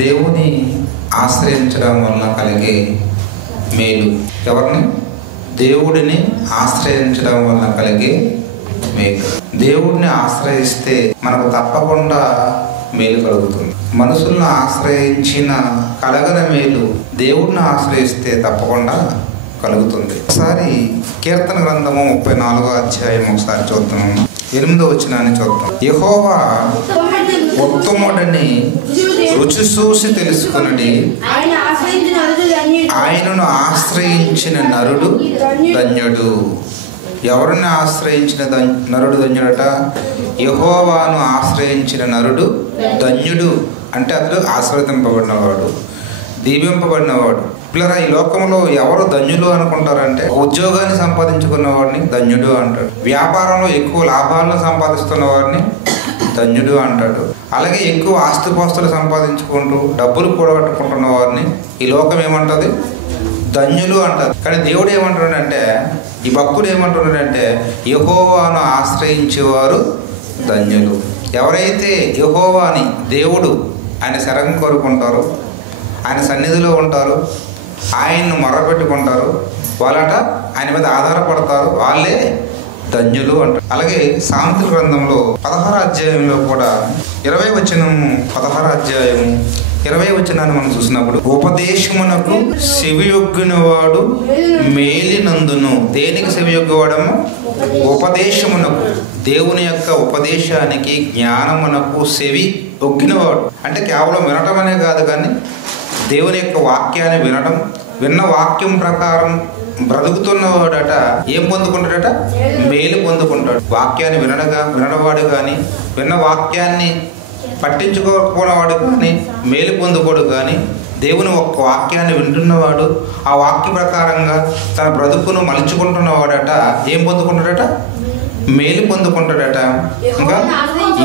దేవుని ఆశ్రయించడం వలన కలిగే మేలు. ఎవరిని? దేవుడిని ఆశ్రయించడం వలన కలిగే మేలు. దేవుడిని ఆశ్రయిస్తే మనకు తప్పకుండా మేలు కలుగుతుంది. మనుషులను ఆశ్రయించిన కలగని మేలు దేవుడిని ఆశ్రయిస్తే తప్పకుండా కలుగుతుంది. ఒకసారి కీర్తన గ్రంథము 34వ అధ్యాయం ఒకసారి చూద్దాం. 8వ వచనాన్ని చూద్దాం. యెహోవా ఉత్తముడని రుచి చూసి తెలుసుకొనుడి, ఆయనను ఆశ్రయించిన నరుడు ధన్యుడు. ఎవరిని ఆశ్రయించిన నరుడు ధన్యుడట? యెహోవాను ఆశ్రయించిన నరుడు ధన్యుడు. అంటే అతడు ఆశీర్వదింపబడినవాడు, దీవింపబడినవాడు. పిల్లరా, ఈ లోకంలో ఎవరు ధన్యులు అనుకుంటారంటే ఉద్యోగాన్ని సంపాదించుకున్న వాడిని ధన్యుడు అంటాడు. వ్యాపారంలో ఎక్కువ లాభాలను సంపాదిస్తున్న వాడిని ధన్యుడు అంటాడు. అలాగే ఎక్కువ ఆస్తిపాస్తులు సంపాదించుకుంటూ డబ్బులు కూడగట్టుకుంటున్న వారిని ఈ లోకం ఏమంటుంది? ధన్యులు అంటారు. కానీ దేవుడు ఏమంటున్నాడంటే, ఈ భక్తుడు ఏమంటున్నాడంటే, యెహోవాను ఆశ్రయించేవారు ధన్యులు. ఎవరైతే యెహోవాని, దేవుడు ఆయన శరణు కోరుకుంటారో, ఆయన సన్నిధిలో ఉంటారు, ఆయన్ను మొరపెట్టుకుంటారు, వాళ్ళట ఆయన మీద ఆధారపడతారు, వాళ్ళే ధన్యులు అంటారు. అలాగే సామెతల గ్రంథంలో 16వ అధ్యాయంలో కూడా 20వ వచనం, 16వ అధ్యాయం 20వ వచనాన్ని మనం చూసినప్పుడు, ఉపదేశమునకు చెవియొగ్గినవాడు మేలినందును. దేనికి చెవియొగ్గవాడము? ఉపదేశమునకు, దేవుని యొక్క ఉపదేశానికి, జ్ఞానమునకు చెవి ఒగ్గినవాడు. అంటే కేవలం వినటం అనే కాదు, కానీ దేవుని యొక్క వాక్యాన్ని వినడం, విన్న వాక్యం ప్రకారం బ్రతుకుతున్నవాడట ఏం పొందుకుంటాడట? మేలు పొందుకుంటాడు. వాక్యాన్ని వినడవాడు కానీ, విన్న వాక్యాన్ని పట్టించుకోకపోవడవాడు కానీ మేలు పొందుకోడు. కానీ దేవుని ఒక్క వాక్యాన్ని వింటున్నవాడు, ఆ వాక్య ప్రకారంగా తన బ్రతుకును మలుచుకుంటున్నవాడట ఏం పొందుకుంటాడట? మేలు పొందుకుంటాడట. ఇంకా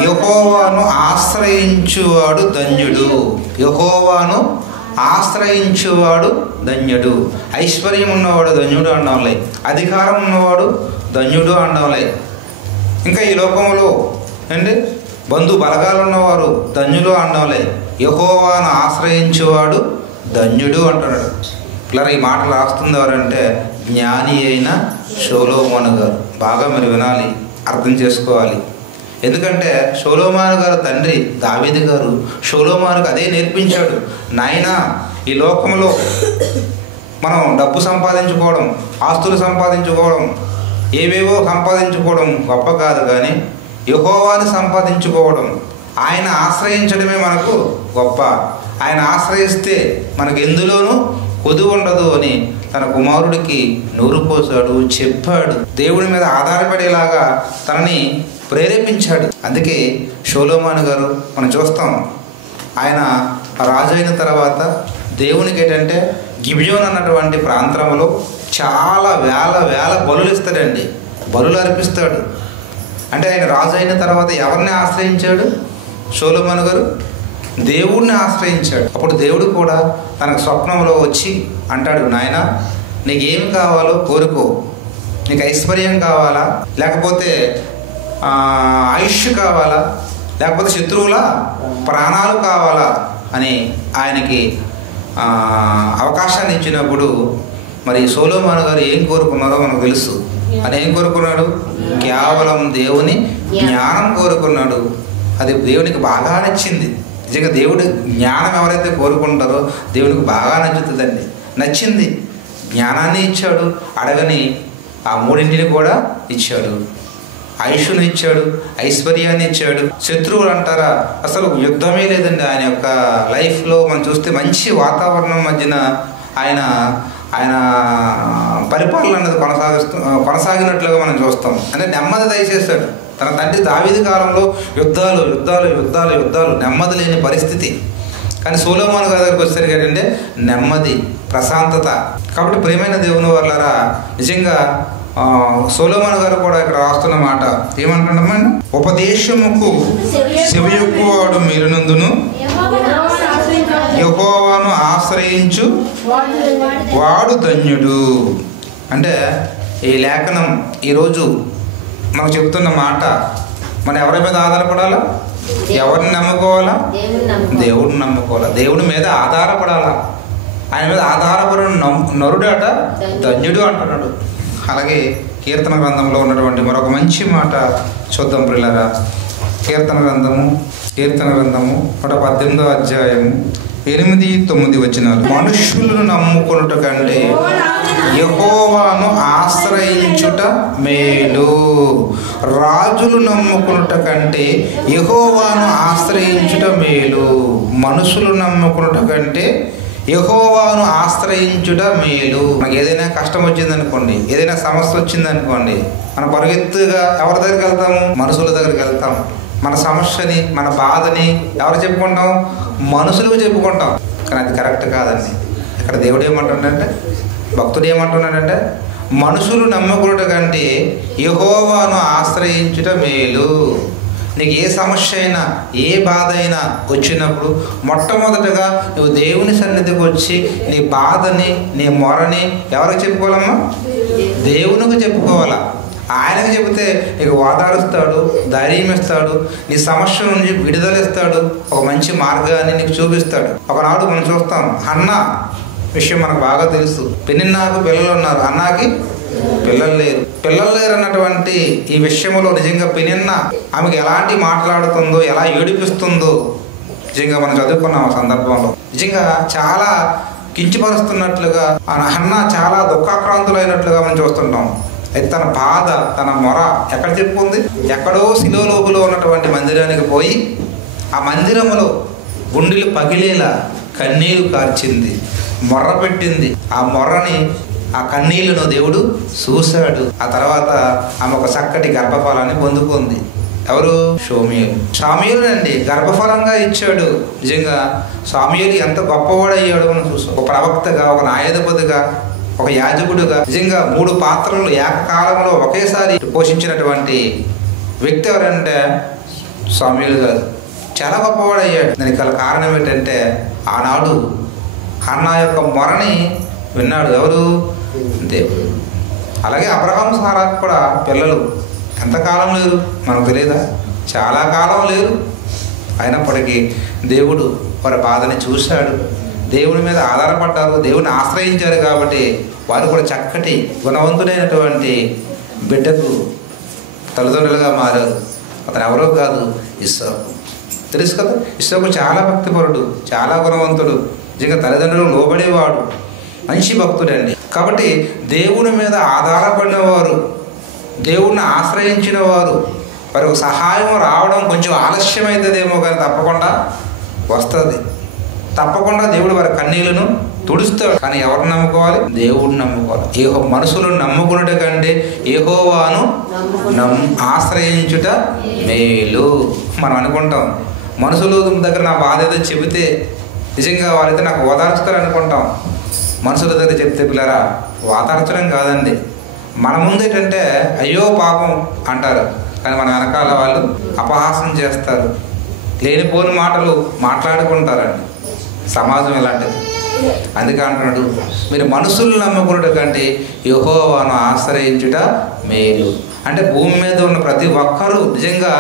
యెహోవాను ఆశ్రయించువాడు ధన్యుడు. యెహోవాను ఆశ్రయించువాడు ధన్యుడు. ఐశ్వర్యం ఉన్నవాడు ధన్యుడు అనడంలే, అధికారం ఉన్నవాడు ధన్యుడు అనడంలే. ఇంకా ఈ లోకంలో ఏంటి బంధు బలగాలు ఉన్నవారు ధన్యులు అనడంలే, యెహోవాను ఆశ్రయించేవాడు ధన్యుడు అంటున్నాడు. ఇలా ఈ మాటలు రాస్తుంది ఎవరంటే జ్ఞాని అయిన సొలొమోను గారు. బాగా మీరు వినాలి, అర్థం చేసుకోవాలి. ఎందుకంటే సొలొమోను గారు తండ్రి దావీదు గారు సొలొమోనుకు అదే నేర్పించాడు. నాయనా, ఈ లోకంలో మనం డబ్బు సంపాదించుకోవడం, ఆస్తులు సంపాదించుకోవడం, ఏవేవో సంపాదించుకోవడం గొప్ప కాదు, కానీ యెహోవాను సంపాదించుకోవడం, ఆయన ఆశ్రయించడమే మనకు గొప్ప. ఆయన ఆశ్రయిస్తే మనకు ఎందులోనూ కొదువు ఉండదు అని తన కుమారుడికి నూరు పోసాడు, చెప్పాడు. దేవుడి మీద ఆధారపడేలాగా తనని ప్రేరేపించాడు. అందుకే సొలొమోను గారు మనం చూస్తాం, ఆయన రాజు అయిన తర్వాత దేవునికి ఏంటంటే గిబియోన్ అన్నటువంటి ప్రాంతంలో చాలా వేల బలులు ఇస్తాడండి, బలులు అర్పిస్తాడు. అంటే ఆయన రాజు అయిన తర్వాత ఎవరిని ఆశ్రయించాడు? సొలొమోను గారు దేవుడిని ఆశ్రయించాడు. అప్పుడు దేవుడు కూడా తనకు స్వప్నంలో వచ్చి అంటాడు, నాయన నీకు ఏమి కావాలో కోరుకో. నీకు ఐశ్వర్యం కావాలా, లేకపోతే ఆయుష్ కావాలా, లేకపోతే శత్రువుల ప్రాణాలు కావాలా అని ఆయనకి అవకాశాన్ని ఇచ్చినప్పుడు మరి సొలొమోను గారు ఏం కోరుకున్నారో మనకు తెలుసు. అని ఏం కోరుకున్నాడు? కేవలం దేవుని జ్ఞానం కోరుకున్నాడు. అది దేవునికి బాగా నచ్చింది. నిజంగా దేవుడు జ్ఞానం ఎవరైతే కోరుకుంటారో దేవునికి బాగా నచ్చుతుందండి. నచ్చింది, జ్ఞానాన్ని ఇచ్చాడు, అడగని ఆ మూడింటిని కూడా ఇచ్చాడు. ఆయుష్ను ఇచ్చాడు, ఐశ్వర్యాన్ని ఇచ్చాడు. శత్రువులు అంటారా, అసలు యుద్ధమే లేదండి ఆయన యొక్క లైఫ్లో. మనం చూస్తే మంచి వాతావరణం మధ్యన ఆయన పరిపాలన అన్నది కొనసాగినట్లుగా మనం చూస్తాం. అంటే నెమ్మది దయచేశాడు. తన తండ్రి దావీదు కాలంలో యుద్ధాలు, నెమ్మది లేని పరిస్థితి. కానీ సొలొమోను గారి దగ్గరికి వచ్చేసరికి ఏంటంటే నెమ్మది, ప్రశాంతత. కాబట్టి ప్రియమైన దేవుని వాళ్ళారా, నిజంగా సొలొమోను గారు కూడా ఇక్కడ రాస్తున్న మాట ఏమంటున్నామా? ఉపదేశముకు చెవియొగ్గువాడు మీరునందును, యెహోవాను ఆశ్రయించు వాడు ధన్యుడు. అంటే ఈ లేఖనం ఈరోజు మనం చెప్తున్న మాట మనం ఎవరి మీద ఆధారపడాలా? ఎవరిని నమ్ముకోవాలా? దేవుడిని నమ్ముకోవాలా. దేవుడి మీద ఆధారపడాలా. ఆయన మీద ఆధారపడిన నరుడట ధన్యుడు అంటున్నాడు. అలాగే కీర్తన గ్రంథంలో ఉన్నటువంటి మరొక మంచి మాట చూద్దాం ప్రియులారా. కీర్తన గ్రంథము 118వ అధ్యాయము 8-9 వచనాలు. మనుష్యులను నమ్ముకొనుట కంటే యెహోవాను ఆశ్రయించుట మేలు. రాజులు నమ్ముకొనుట కంటే యెహోవాను ఆశ్రయించుట మేలు. మనుషులు నమ్ముకొనుట కంటే యెహోవాను ఆశ్రయించుట మేలు. మనకి ఏదైనా కష్టం వచ్చిందనుకోండి, ఏదైనా సమస్య వచ్చిందనుకోండి, మనం పరుగెత్తుగా ఎవరి దగ్గరికి వెళ్తాము? మనుషుల దగ్గరికి వెళ్తాం. మన సమస్యని, మన బాధని ఎవరు చెప్పుకుంటాం? మనుషులకు చెప్పుకుంటాం. కానీ అది కరెక్ట్ కాదండి. ఇక్కడ దేవుడు ఏమంటున్నాడంటే, భక్తుడు ఏమంటున్నాడంటే, మనుషులు నమ్ముకున్నట కంటే యెహోవాను ఆశ్రయించుట మేలు. నీకు ఏ సమస్య అయినా, ఏ బాధ అయినా వచ్చినప్పుడు మొట్టమొదటగా నువ్వు దేవుని సన్నిధికి వచ్చి నీ బాధని, నీ మొరని ఎవరికి చెప్పుకోవాలమ్మా? దేవునికి చెప్పుకోవాలా. ఆయనకు చెబితే నీకు ఓదారుస్తాడు, ధైర్యం ఇస్తాడు, నీ సమస్య నుంచి విడుదలిస్తాడు, ఒక మంచి మార్గాన్ని నీకు చూపిస్తాడు. ఒకనాడు మనం చూస్తాం, అన్న విషయం మనకు బాగా తెలుసు. పెనిన్నాకు పిల్లలు ఉన్నారు, అన్నాకి పిల్లలు లేరు అన్నటువంటి ఈ విషయంలో నిజంగా పెనిన్న ఆమెకి ఎలాంటి మాట్లాడుతుందో, ఎలా ఏడిపిస్తుందో నిజంగా మనం చదువుకున్నాం. ఆ సందర్భంలో నిజంగా చాలా కించపరుస్తున్నట్లుగా, అన్న చాలా దుఃఖాక్రాంతులైనట్లుగా మనం చూస్తుంటాం. అయితే తన బాధ, తన మొర ఎక్కడ చెప్పుకుంది? ఎక్కడో శిలోలోపులో ఉన్నటువంటి మందిరానికి పోయి ఆ మందిరంలో గుండెలు పగిలేలా కన్నీళ్లు కార్చింది, మొర్ర పెట్టింది. ఆ మొర్రని, ఆ కన్నీళ్లను దేవుడు చూశాడు. ఆ తర్వాత ఆమె ఒక చక్కటి గర్భఫలాన్ని పొందుకుంది. ఎవరు? సామ్యూయేలు అండి గర్భఫలంగా ఇచ్చాడు. నిజంగా సామ్యూయేలు ఎంత గొప్పవాడయ్యాడు మనం చూసాం. ఒక ప్రవక్తగా, ఒక న్యాయాధిపతిగా, ఒక యాజకుడుగా, నిజంగా 3 పాత్రలు ఏకకాలంలో ఒకేసారి పోషించినటువంటి వ్యక్తి ఎవరంటే సామ్యూయేలు గారు. చాలా గొప్పవాడయ్యాడు. దానికి గల కారణం ఏంటంటే, ఆనాడు హన్నా యొక్క మొరని విన్నాడు. ఎవరు? దేవుడు. అలాగే అబ్రహాము, సారాకు కూడా పిల్లలు ఎంతకాలం లేరు మనకు తెలియదా? చాలా కాలం లేరు. అయినప్పటికీ దేవుడు వారి బాధని చూశాడు. దేవుడి మీద ఆధారపడ్డారు, దేవుడిని ఆశ్రయించారు కాబట్టి వారు కూడా చక్కటి గుణవంతుడైనటువంటి బిడ్డకు తల్లిదండ్రులుగా మారారు. అతను ఎవరో కాదు, ఇస్సాకు. తెలుసు కదా, ఇస్సాకు చాలా భక్తిపరుడు, చాలా గుణవంతుడు, నిజంగా తల్లిదండ్రులు లోబడేవాడు, మంచి భక్తుడండి. కాబట్టి దేవుని మీద ఆధారపడినవారు, దేవుడిని ఆశ్రయించిన వారు, వారికి సహాయం రావడం కొంచెం ఆలస్యం అవుతుందేమో కానీ తప్పకుండా వస్తుంది. తప్పకుండా దేవుడు వారి కన్నీళ్లను తుడుస్తాడు. కానీ ఎవరిని నమ్ముకోవాలి? దేవుడిని నమ్ముకోవాలి. మనుషులను నమ్ముకున్నట కంటే యెహోవాను ఆశ్రయించుట మేలు. మనం అనుకుంటాం, మనుషుల దగ్గర నా బాధ ఏదో చెబితే నిజంగా వారైతే నాకు ఓదార్చుతారు అనుకుంటాం. మనుషుల దగ్గర చెప్తే పిల్లరా ఓదార్చడం కాదండి. మన ముందు ఏంటంటే అయ్యో పాపం అంటారు, కానీ మన వెనకాల వాళ్ళు అపహాసం చేస్తారు, లేనిపోని మాటలు మాట్లాడుకుంటారండి. సమాజం ఇలాంటిది. అందుకే అంటున్నాడు, మీరు మనుషులు నమ్ముకున్నట కంటే యెహోవాను ఆశ్రయించుట మేలు. అంటే భూమి మీద ఉన్న ప్రతి ఒక్కరూ నిజంగా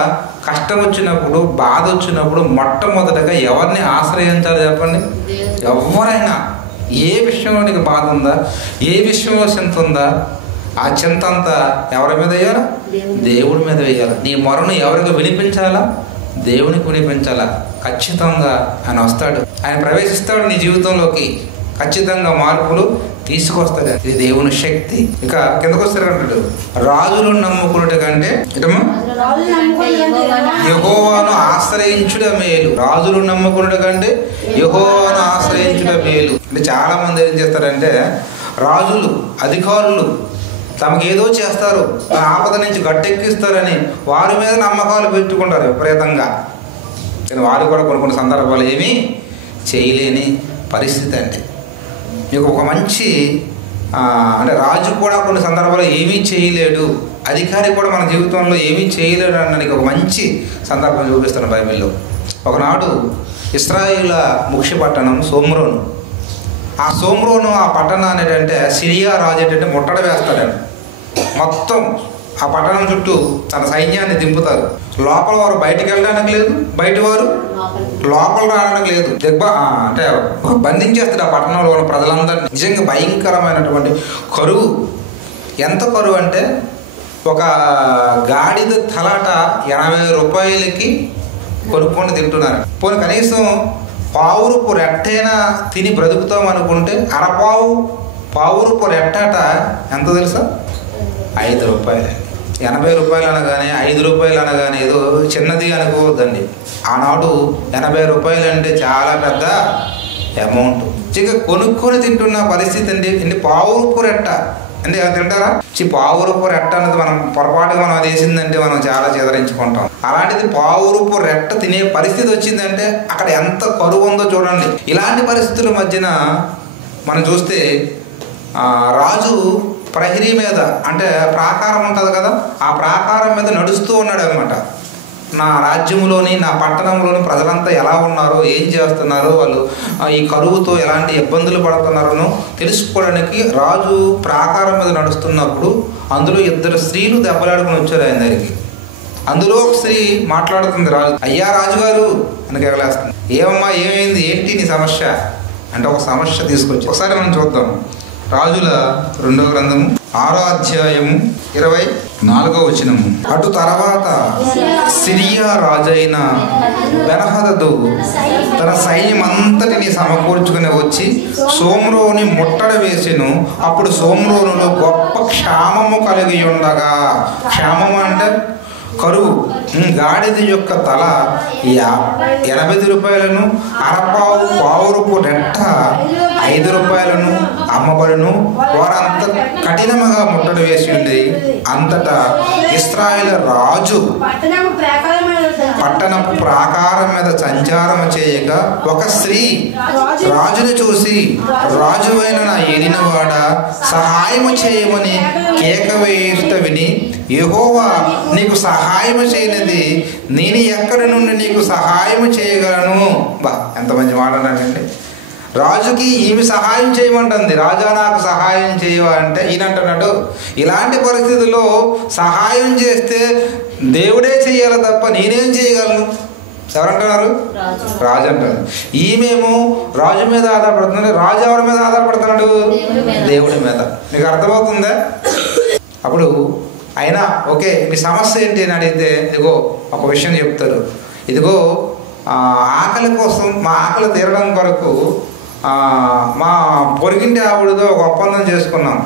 కష్టం వచ్చినప్పుడు, బాధ వచ్చినప్పుడు మొట్టమొదటగా ఎవరిని ఆశ్రయించాలి చెప్పండి? ఎవరైనా ఏ విషయంలో నీకు బాధ ఉందా, ఏ విషయంలో చింత ఉందా, ఆ చింత అంతా ఎవరి మీద వేయాలా? దేవుడి మీద వేయాలి. నీ మొరను ఎవరికి వినిపించాలా? దేవునికి వినిపించాలా. ఖచ్చితంగా ఆయన వస్తాడు, ఆయన ప్రవేశిస్తాడు నీ జీవితంలోకి, ఖచ్చితంగా మార్పులు తీసుకొస్తాడు. ఇది దేవుని శక్తి. ఇక కిందకు వస్తారు అంటాడు, రాజులను నమ్ముకున్నట కంటే యెహోవాను ఆశ్రయించుట మేలు. రాజులు నమ్ముకున్నట కంటే యెహోవాను ఆశ్రయించుట మేలు. అంటే చాలా మంది ఏం చేస్తారంటే, రాజులు, అధికారులు తమకు ఏదో చేస్తారు, ఆపద నుంచి గట్టెక్కిస్తారని వారి మీద నమ్మకాలు పెట్టుకుంటారు విపరీతంగా. కానీ వారు కూడా కొన్ని సందర్భాలు ఏమీ చేయలేని పరిస్థితి. అంటే మీకు ఒక మంచి అంటే రాజు కూడా కొన్ని సందర్భాల్లో ఏమీ చేయలేడు, అధికారి కూడా మన జీవితంలో ఏమీ చేయలేడు అనడానికి ఒక మంచి సందర్భం చూపిస్తాను బైబిల్లో. ఒకనాడు ఇశ్రాయేలు ముఖ్య పట్టణం సోమ్రోను. ఆ సోమ్రోను, ఆ పట్టణం అనేటంటే సిరియా రాజు ఏంటంటే ముట్టడి వేస్తాడండి. మొత్తం ఆ పట్టణం చుట్టూ తన సైన్యాన్ని దింపుతారు. లోపల వారు బయటికి వెళ్ళడానికి లేదు, బయట వారు లోపల రావడానికి లేదు. అంటే బంధించేస్తాడు ఆ పట్టణంలో ఉన్న ప్రజలందరినీ. నిజంగా భయంకరమైనటువంటి కరువు. ఎంత కరువు అంటే ఒక గాడిద తలాట 80 రూపాయలకి కొనుక్కొని తింటున్నారు. పోనీ కనీసం పావురుపు రెట్టైనా తిని బ్రతుకుతాం అనుకుంటే పావురుపు రెట్టాట ఎంత తెలుసా? 5 రూపాయలు. 80 రూపాయలు అనగానే 5 రూపాయలు అనగానే ఏదో చిన్నది అనుకోవద్దండి. ఆనాడు 80 రూపాయలు అంటే చాలా పెద్ద అమౌంట్. ఇంకా కొనుక్కొని తింటున్న పరిస్థితి అండి. పావురుపు రెట్ట అంటే తింటారా? పావురుపు రెట్ట అనేది మనం పొరపాటుగా మనం అది వేసిందంటే మనం చాలా చెదరించుకుంటాం. అలాంటిది పావురుపు రెట్ట తినే పరిస్థితి వచ్చిందంటే అక్కడ ఎంత కరువు ఉందో చూడండి. ఇలాంటి పరిస్థితుల మధ్యన మనం చూస్తే రాజు ప్రహరీ మీద, అంటే ప్రాకారం ఉంటుంది కదా, ఆ ప్రాకారం మీద నడుస్తూ ఉన్నాడు అనమాట. నా రాజ్యంలోని, నా పట్టణంలోని ప్రజలంతా ఎలా ఉన్నారో, ఏం చేస్తున్నారో, వాళ్ళు ఈ కరువుతో ఎలాంటి ఇబ్బందులు పడుతున్నారో తెలుసుకోవడానికి రాజు ప్రాకారం మీద నడుస్తున్నప్పుడు అందులో 2 స్త్రీలు దెబ్బలాడుకుని వచ్చారు ఆయన దగ్గరికి. అందులో ఒక స్త్రీ మాట్లాడుతుంది. రాజు, అయ్యా రాజుగారు అని ఎగలేస్తుంది. ఏమమ్మా, ఏమైంది, ఏంటి నీ సమస్య అంటే ఒక సమస్య తీసుకొచ్చి ఒకసారి మనం చూద్దాం. రాజుల 2వ గ్రంథము 6వ అధ్యాయము 24వ వచనము. అటు తర్వాత సిరియా రాజైన బెన్హదదు తన సైన్యమంతటిని సమకూర్చుకుని వచ్చి సోమ్రోని ముట్టడి వేసెను. అప్పుడు సోమ్రోనులో గొప్ప క్షామము కలిగి ఉండగా, క్షామము అంటే కరువు, గాడిద యొక్క తల 80 రూపాయలను, పావురుపు రెట్ట 5 రూపాయలను అమ్మబడును. వారంత కఠినముగా ముట్టడి వేసి ఉంది. అంతటా ఇశ్రాయేలు రాజు పట్టణపు ప్రాకారం మీద సంచారం చేయగా ఒక స్త్రీ రాజును చూసి, రాజువైన నా ఏలినవాడ, సహాయము చేయమని కేక వేయుట విని, యెహోవా నీకు సహాయం చేయనిది నేను ఎక్కడి నుండి నీకు సహాయం చేయగలను. ఎంత మంచి మాట అన్నాడండి. రాజుకి ఈమె సహాయం చేయమంటుంది. రాజా నాకు సహాయం చేయవా అంటే ఈయన అంటున్నాడు, ఇలాంటి పరిస్థితుల్లో సహాయం చేస్తే దేవుడే చేయాలి తప్ప నేనేం చేయగలను. ఎవరంటున్నారు? రాజు అంటారు. ఈమెమో రాజు మీద ఆధారపడుతున్నాడు. రాజు ఎవరి మీద ఆధారపడుతున్నాడు? దేవుడి మీద. మీకు అర్థమవుతుందా? అప్పుడు అయినా ఓకే, మీ సమస్య ఏంటి అని అడిగితే ఇదిగో ఒక విషయం చెప్తారు. ఇదిగో ఆకలి కోసం, మా ఆకలి తీరడం కొరకు మా పొరిగింటి ఆవిడతో ఒక ఒప్పందం చేసుకున్నాం.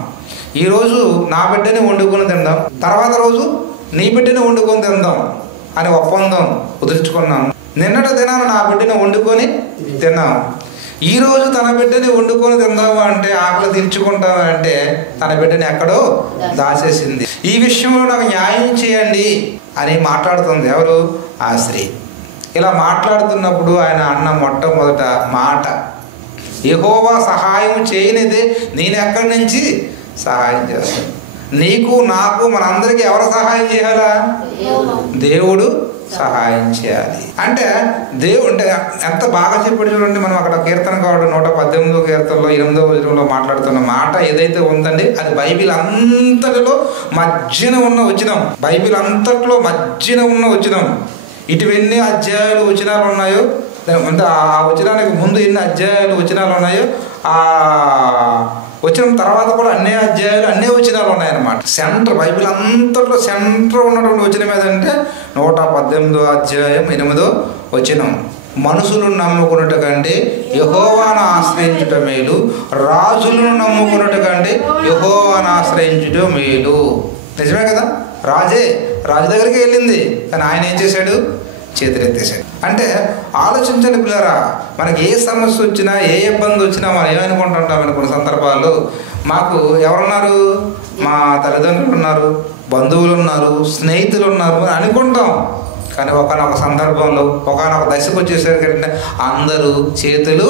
ఈరోజు నా బిడ్డని వండుకొని తిందాం, తర్వాత రోజు నీ బిడ్డని వండుకొని తిందాం అని ఒప్పందం కుదుర్చుకున్నాం. నిన్నటి దినాన నా బిడ్డని వండుకొని తిన్నాం. ఈరోజు తన బిడ్డని వండుకొని తిందాము అంటే, ఆకలి తీర్చుకుంటాము అంటే తన బిడ్డని ఎక్కడో దాచేసింది. ఈ విషయంలో నాకు న్యాయం చేయండి అని మాట్లాడుతుంది. ఎవరు? ఆ స్త్రీ. ఇలా మాట్లాడుతున్నప్పుడు ఆయన అన్న మొట్టమొదట మాట, యెహోవా సహాయం చేయనిదే నేను ఎక్కడి నుంచి సహాయం చేస్తాను. నీకు నాకు మనందరికీ ఎవరు సహాయం చేయాలా? దేవుడు సహాయం చేయాలి. అంటే దేవుడు అంటే ఎంత బాగా చెప్పాడు చూడండి. మనం అక్కడ కీర్తన కావడం 118వ కీర్తనలో 8వ వచనంలో మాట్లాడుతున్న మాట ఏదైతే ఉందండి, అది బైబిల్ అంతటిలో మధ్యన ఉన్న వచనం. బైబిల్ అంతట్లో మధ్యన ఉన్న వచనం. ఇటు ఎన్ని అధ్యాయాలు వచనాలు ఉన్నాయో, అంటే ఆ వచనానికి ముందు ఎన్ని అధ్యాయాలు వచనాలు ఉన్నాయో, ఆ వచనం తర్వాత కూడా అన్ని అధ్యాయాలు అన్ని వచనాలు ఉన్నాయన్నమాట. సెంటర్, బైబిల్ అంతట్లో సెంటర్ ఉన్నటువంటి వచనం ఏదంటే 118వ అధ్యాయం 8వ వచనం. మనుషులను నమ్ముకున్నట్టు కంటే యెహోవాను ఆశ్రయించుట మేలు, రాజులను నమ్ముకున్నట్టు కంటే యెహోవాను ఆశ్రయించుట మేలు. నిజమే కదా? రాజు దగ్గరికి వెళ్ళింది, కానీ ఆయన ఏం చేశాడు? చేతులెత్తేశాడు. అంటే ఆలోచించండి పిల్లరా, మనకి ఏ సమస్య వచ్చినా, ఏ ఇబ్బంది వచ్చినా మనం ఏమనుకుంటుంటామని కొన్ని సందర్భాల్లో, మాకు ఎవరున్నారు? మా తల్లిదండ్రులు ఉన్నారు, బంధువులు ఉన్నారు, స్నేహితులు ఉన్నారు అని అనుకుంటాం. కానీ ఒకనొక సందర్భంలో, ఒకనొక దశకు వచ్చేసరికి అందరూ చేతులు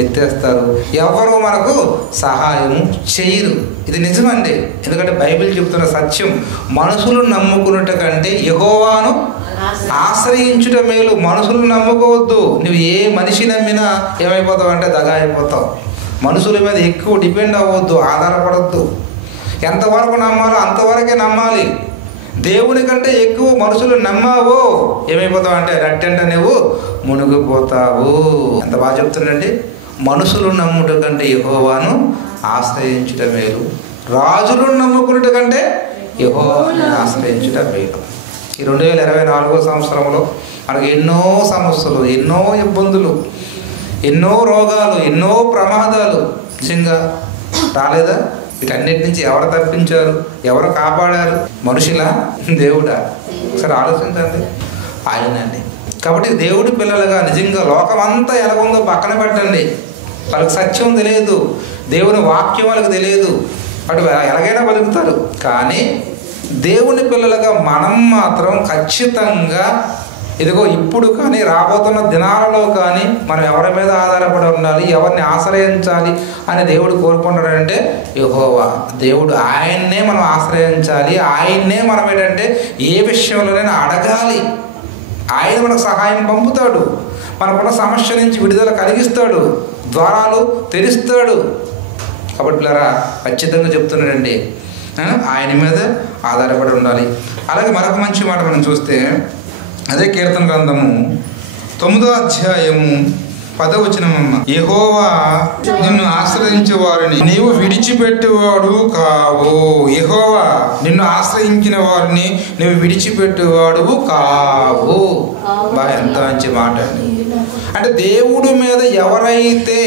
ఎత్తేస్తారు. ఎవరు మనకు సహాయం చేయరు. ఇది నిజమండి. ఎందుకంటే బైబిల్ చెప్తున్న సత్యం, మనుషులు నమ్ముకున్నట్టు కంటే యెహోవాను ఆశ్రయించుట మేలు. మనుషులు నమ్ముకోవద్దు. నువ్వు ఏ మనిషి నమ్మినా ఏమైపోతావు అంటే దగా అయిపోతావు. మనుషుల మీద ఎక్కువ డిపెండ్ అవ్వద్దు, ఆధారపడద్దు. ఎంతవరకు నమ్మాలో అంతవరకే నమ్మాలి. దేవుని కంటే ఎక్కువ మనుషులు నమ్మావు ఏమైపోతావు అంటే రట్టంట నువ్వు మునిగిపోతావు. ఎంత బాగా చెప్తుండండి. మనుషులు నమ్ముట కంటే యెహోవాను ఆశ్రయించుట మేలు, రాజులను నమ్ముకున్నట కంటే యెహోవాను ఆశ్రయించుట మేలు. ఈ 2024 సంవత్సరంలో మనకు ఎన్నో సమస్యలు, ఎన్నో ఇబ్బందులు, ఎన్నో రోగాలు, ఎన్నో ప్రమాదాలు నిజంగా రాలేదా? వీటన్నిటి నుంచి ఎవరు తప్పించారు, ఎవరు కాపాడారు? మనుషులా, దేవుడా? ఒకసారి ఆలోచించండి. ఆయనండి. కాబట్టి దేవుడి పిల్లలుగా నిజంగా లోకమంతా ఎలాగుందో పక్కన పెట్టండి. వాళ్ళకి సత్యం తెలియదు, దేవుని వాక్యం వాళ్ళకి తెలియదు, అటు ఎలాగైనా బతుకుతారు. కానీ దేవుని పిల్లలుగా మనం మాత్రం ఖచ్చితంగా ఇదిగో ఇప్పుడు కానీ రాబోతున్న దినాలలో కానీ మనం ఎవరి మీద ఆధారపడి ఉండాలి, ఎవరిని ఆశ్రయించాలి అని దేవుడు కోరుకుంటాడంటే యెహోవా దేవుడు. ఆయన్నే మనం ఆశ్రయించాలి, ఆయన్నే మనం ఏంటంటే ఏ విషయంలోనైనా అడగాలి. ఆయన మనకు సహాయం పంపుతాడు, మనకున్న సమస్య నుంచి విడుదల కలిగిస్తాడు, ద్వారాలు తెరుస్తాడు. కాబట్టి ఖచ్చితంగా చెప్తున్నాడండి, ఆయన మీద ఆధారపడి ఉండాలి. అలాగే మరొక మంచి మాట మనం చూస్తే అదే కీర్తన గ్రంథము 9వ అధ్యాయము 10వ వచనమమ్మ. యెహోవా నిన్ను ఆశ్రయించే వారిని నీవు విడిచిపెట్టేవాడు కావు. యెహోవా నిన్ను ఆశ్రయించిన వారిని నువ్వు విడిచిపెట్టేవాడు కావు. బా ఎంత మంచి మాట అండి. అంటే దేవుడి మీద ఎవరైతే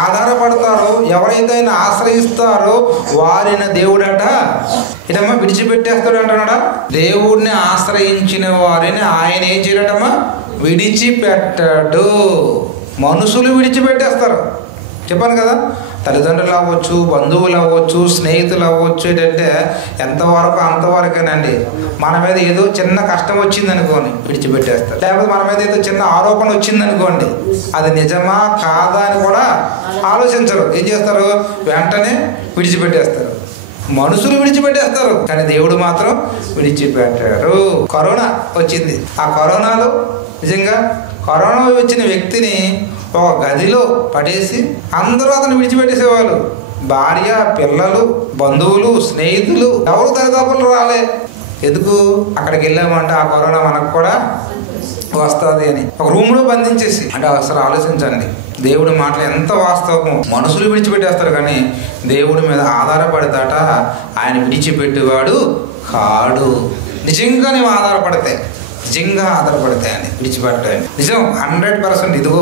ఆధారపడతారో, ఎవరైతే ఆయన ఆశ్రయిస్తారో వారిని దేవుడట ఇటమ్మా విడిచిపెట్టేస్తాడు అంటున్నాడా? దేవుడిని ఆశ్రయించిన వారిని ఆయన ఏం చేయడమ్మా విడిచిపెట్టాడు. మనుషులు విడిచిపెట్టేస్తారు. చెప్పాను కదా, తల్లిదండ్రులు అవ్వచ్చు, బంధువులు అవ్వచ్చు, స్నేహితులు అవ్వచ్చు. ఏంటంటే ఎంతవరకు అంతవరకేనండి. మన మీద ఏదో చిన్న కష్టం వచ్చింది అనుకోండి విడిచిపెట్టేస్తారు. లేకపోతే మన మీద ఏదో చిన్న ఆరోపణ వచ్చింది అనుకోండి, అది నిజమా కాదా అని కూడా ఆలోచించరు. ఏం చేస్తారు? వెంటనే విడిచిపెట్టేస్తారు. మనుషులు విడిచిపెట్టేస్తారు, కానీ దేవుడు మాత్రం విడిచిపెట్టారు. కరోనా వచ్చింది. ఆ కరోనాలో నిజంగా కరోనా వచ్చిన వ్యక్తిని ఒక గదిలో పడేసి అందరూ అతను విడిచిపెట్టేసేవాళ్ళు. భార్య, పిల్లలు, బంధువులు, స్నేహితులు ఎవరు తల్లిదండ్రులు రాలే. ఎందుకు? అక్కడికి వెళ్ళామంటే ఆ కరోనా మనకు కూడా వస్తుంది అని ఒక రూమ్లో బంధించేసి. అంటే అసలు ఆలోచించండి, దేవుడి మాటలు ఎంత వాస్తవమో. మనుషులు విడిచిపెట్టేస్తారు, కానీ దేవుడి మీద ఆధారపడతాట ఆయన విడిచిపెట్టేవాడు కాడు. నిజంగా నీవు ఆధారపడితే, నిజంగా ఆధారపడితే అని విడిచిపెట్టాలి. నిజం 100%. ఇదిగో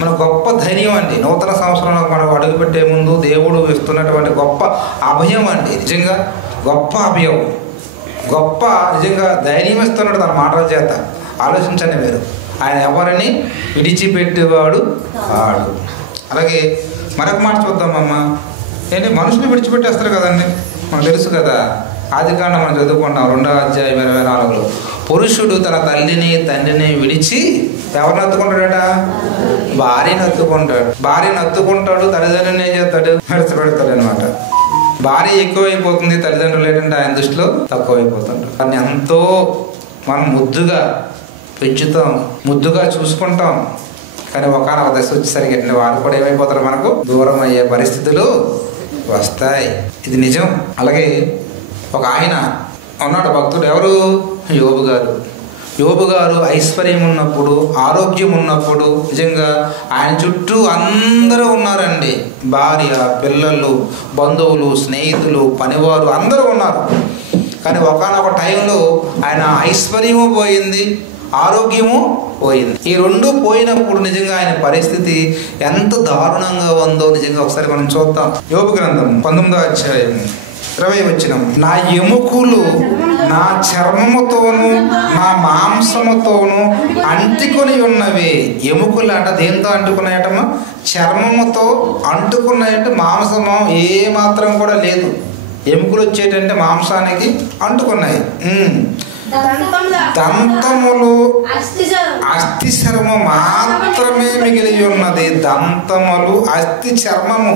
మన గొప్ప ధైర్యం అండి. నూతన సంవత్సరంలో మనం అడుగుపెట్టే ముందు దేవుడు ఇస్తున్నటువంటి గొప్ప అభయం అండి. నిజంగా గొప్ప అభయం, గొప్ప నిజంగా ధైర్యం ఇస్తున్నాడు తన మాటల చేత. ఆలోచించండి మీరు, ఆయన ఎవరిని విడిచిపెట్టేవాడు కాడు. అలాగే మరొక మాట చూద్దామమ్మ. ఏంటి? మనుషులు విడిచిపెట్టేస్తారు కదండి, మనకు తెలుసు కదా. ఆదికాండం మనం చదువుకుంటాం 2వ అధ్యాయం 24లో. పురుషుడు తన తల్లిని తండ్రిని విడిచి ఎవరిని హత్తుకుంటాడట? భార్యను హత్తుకుంటాడు. భార్యను హత్తుకుంటాడు, తల్లిదండ్రులను ఏం చేస్తాడు? విడిచిపెడతాడు అనమాట. భార్య ఎక్కువైపోతుంది, తల్లిదండ్రులు ఏంటంటే ఆయన దృష్టిలో తక్కువైపోతుంటారు. దాన్ని ఎంతో మనం ముద్దుగా పెంచుతాం, ముద్దుగా చూసుకుంటాం. కానీ ఒకనొక దశ వచ్చేసరికి అంటే వారు కూడా ఏమైపోతారు? మనకు దూరం అయ్యే పరిస్థితులు వస్తాయి. ఇది నిజం. అలాగే ఒక ఆయన ఉన్నాడు భక్తుడు. ఎవరు? యోబు గారు. యోబు గారు ఐశ్వర్యం ఉన్నప్పుడు, ఆరోగ్యం ఉన్నప్పుడు నిజంగా ఆయన చుట్టూ అందరూ ఉన్నారండి. భార్య, పిల్లలు, బంధువులు, స్నేహితులు, పనివారు అందరూ ఉన్నారు. కానీ ఒకనొక టైంలో ఆయన ఐశ్వర్యము పోయింది, ఆరోగ్యము పోయింది. ఈ రెండు పోయినప్పుడు నిజంగా ఆయన పరిస్థితి ఎంత దారుణంగా ఉందో నిజంగా ఒకసారి మనం చూద్దాం. యోబు గ్రంథం 19వ అధ్యాయం 20వ వచనం. నా ఎముకలు నా చర్మముతోను నా మాంసముతోను అంటుకొని ఉన్నవి. ఎముకలు అట దేంతో అంటుకున్నాయటమ్మా? చర్మముతో అంటుకున్నాయంటే మాంసము ఏ మాత్రం కూడా లేదు. ఎముకలు వచ్చేటంటే మాంసానికి అంటుకున్నాయి. దంతములు అస్థి చర్మము మాత్రమే మిగిలి ఉన్నది. దంతములు అస్థి చర్మము,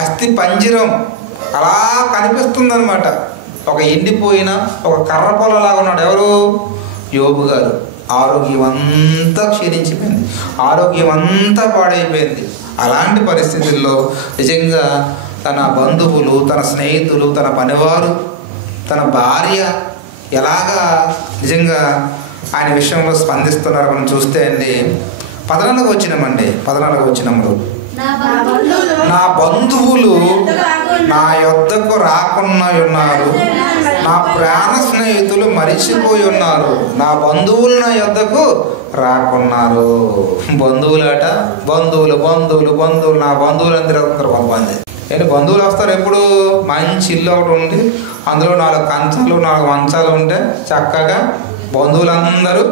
అస్థి పంజరం అలా కనిపిస్తుంది అనమాట. ఒక ఎండిపోయిన ఒక కర్ర పొలలాగా ఉన్నాడు. ఎవరు? యోబు గారు. ఆరోగ్యం అంతా క్షీణించిపోయింది, ఆరోగ్యం అంతా పాడైపోయింది. అలాంటి పరిస్థితుల్లో నిజంగా తన బంధువులు, తన స్నేహితులు, తన పనివారు, తన భార్య ఎలాగా నిజంగా ఆయన విషయంలో స్పందిస్తున్నారు మనం చూస్తే అండి 14వ వచనంలో నా బంధువులు నా యొద్దకు రాకుండా ఉన్నారు, నా ప్రాణ స్నేహితులు మరిచిపోయి ఉన్నారు. నా బంధువులు నా యొద్దకు రాకున్నారు. బంధువులట, బంధువులు నా బంధువులు అందరూ వస్తారు. కొంతమంది ఏంటి బంధువులు వస్తారు ఎప్పుడు? మంచి ఇల్లు ఒకటి ఉండి అందులో 4 కంచాలు 4 మంచాలు ఉంటే చక్కగా బంధువులందరూ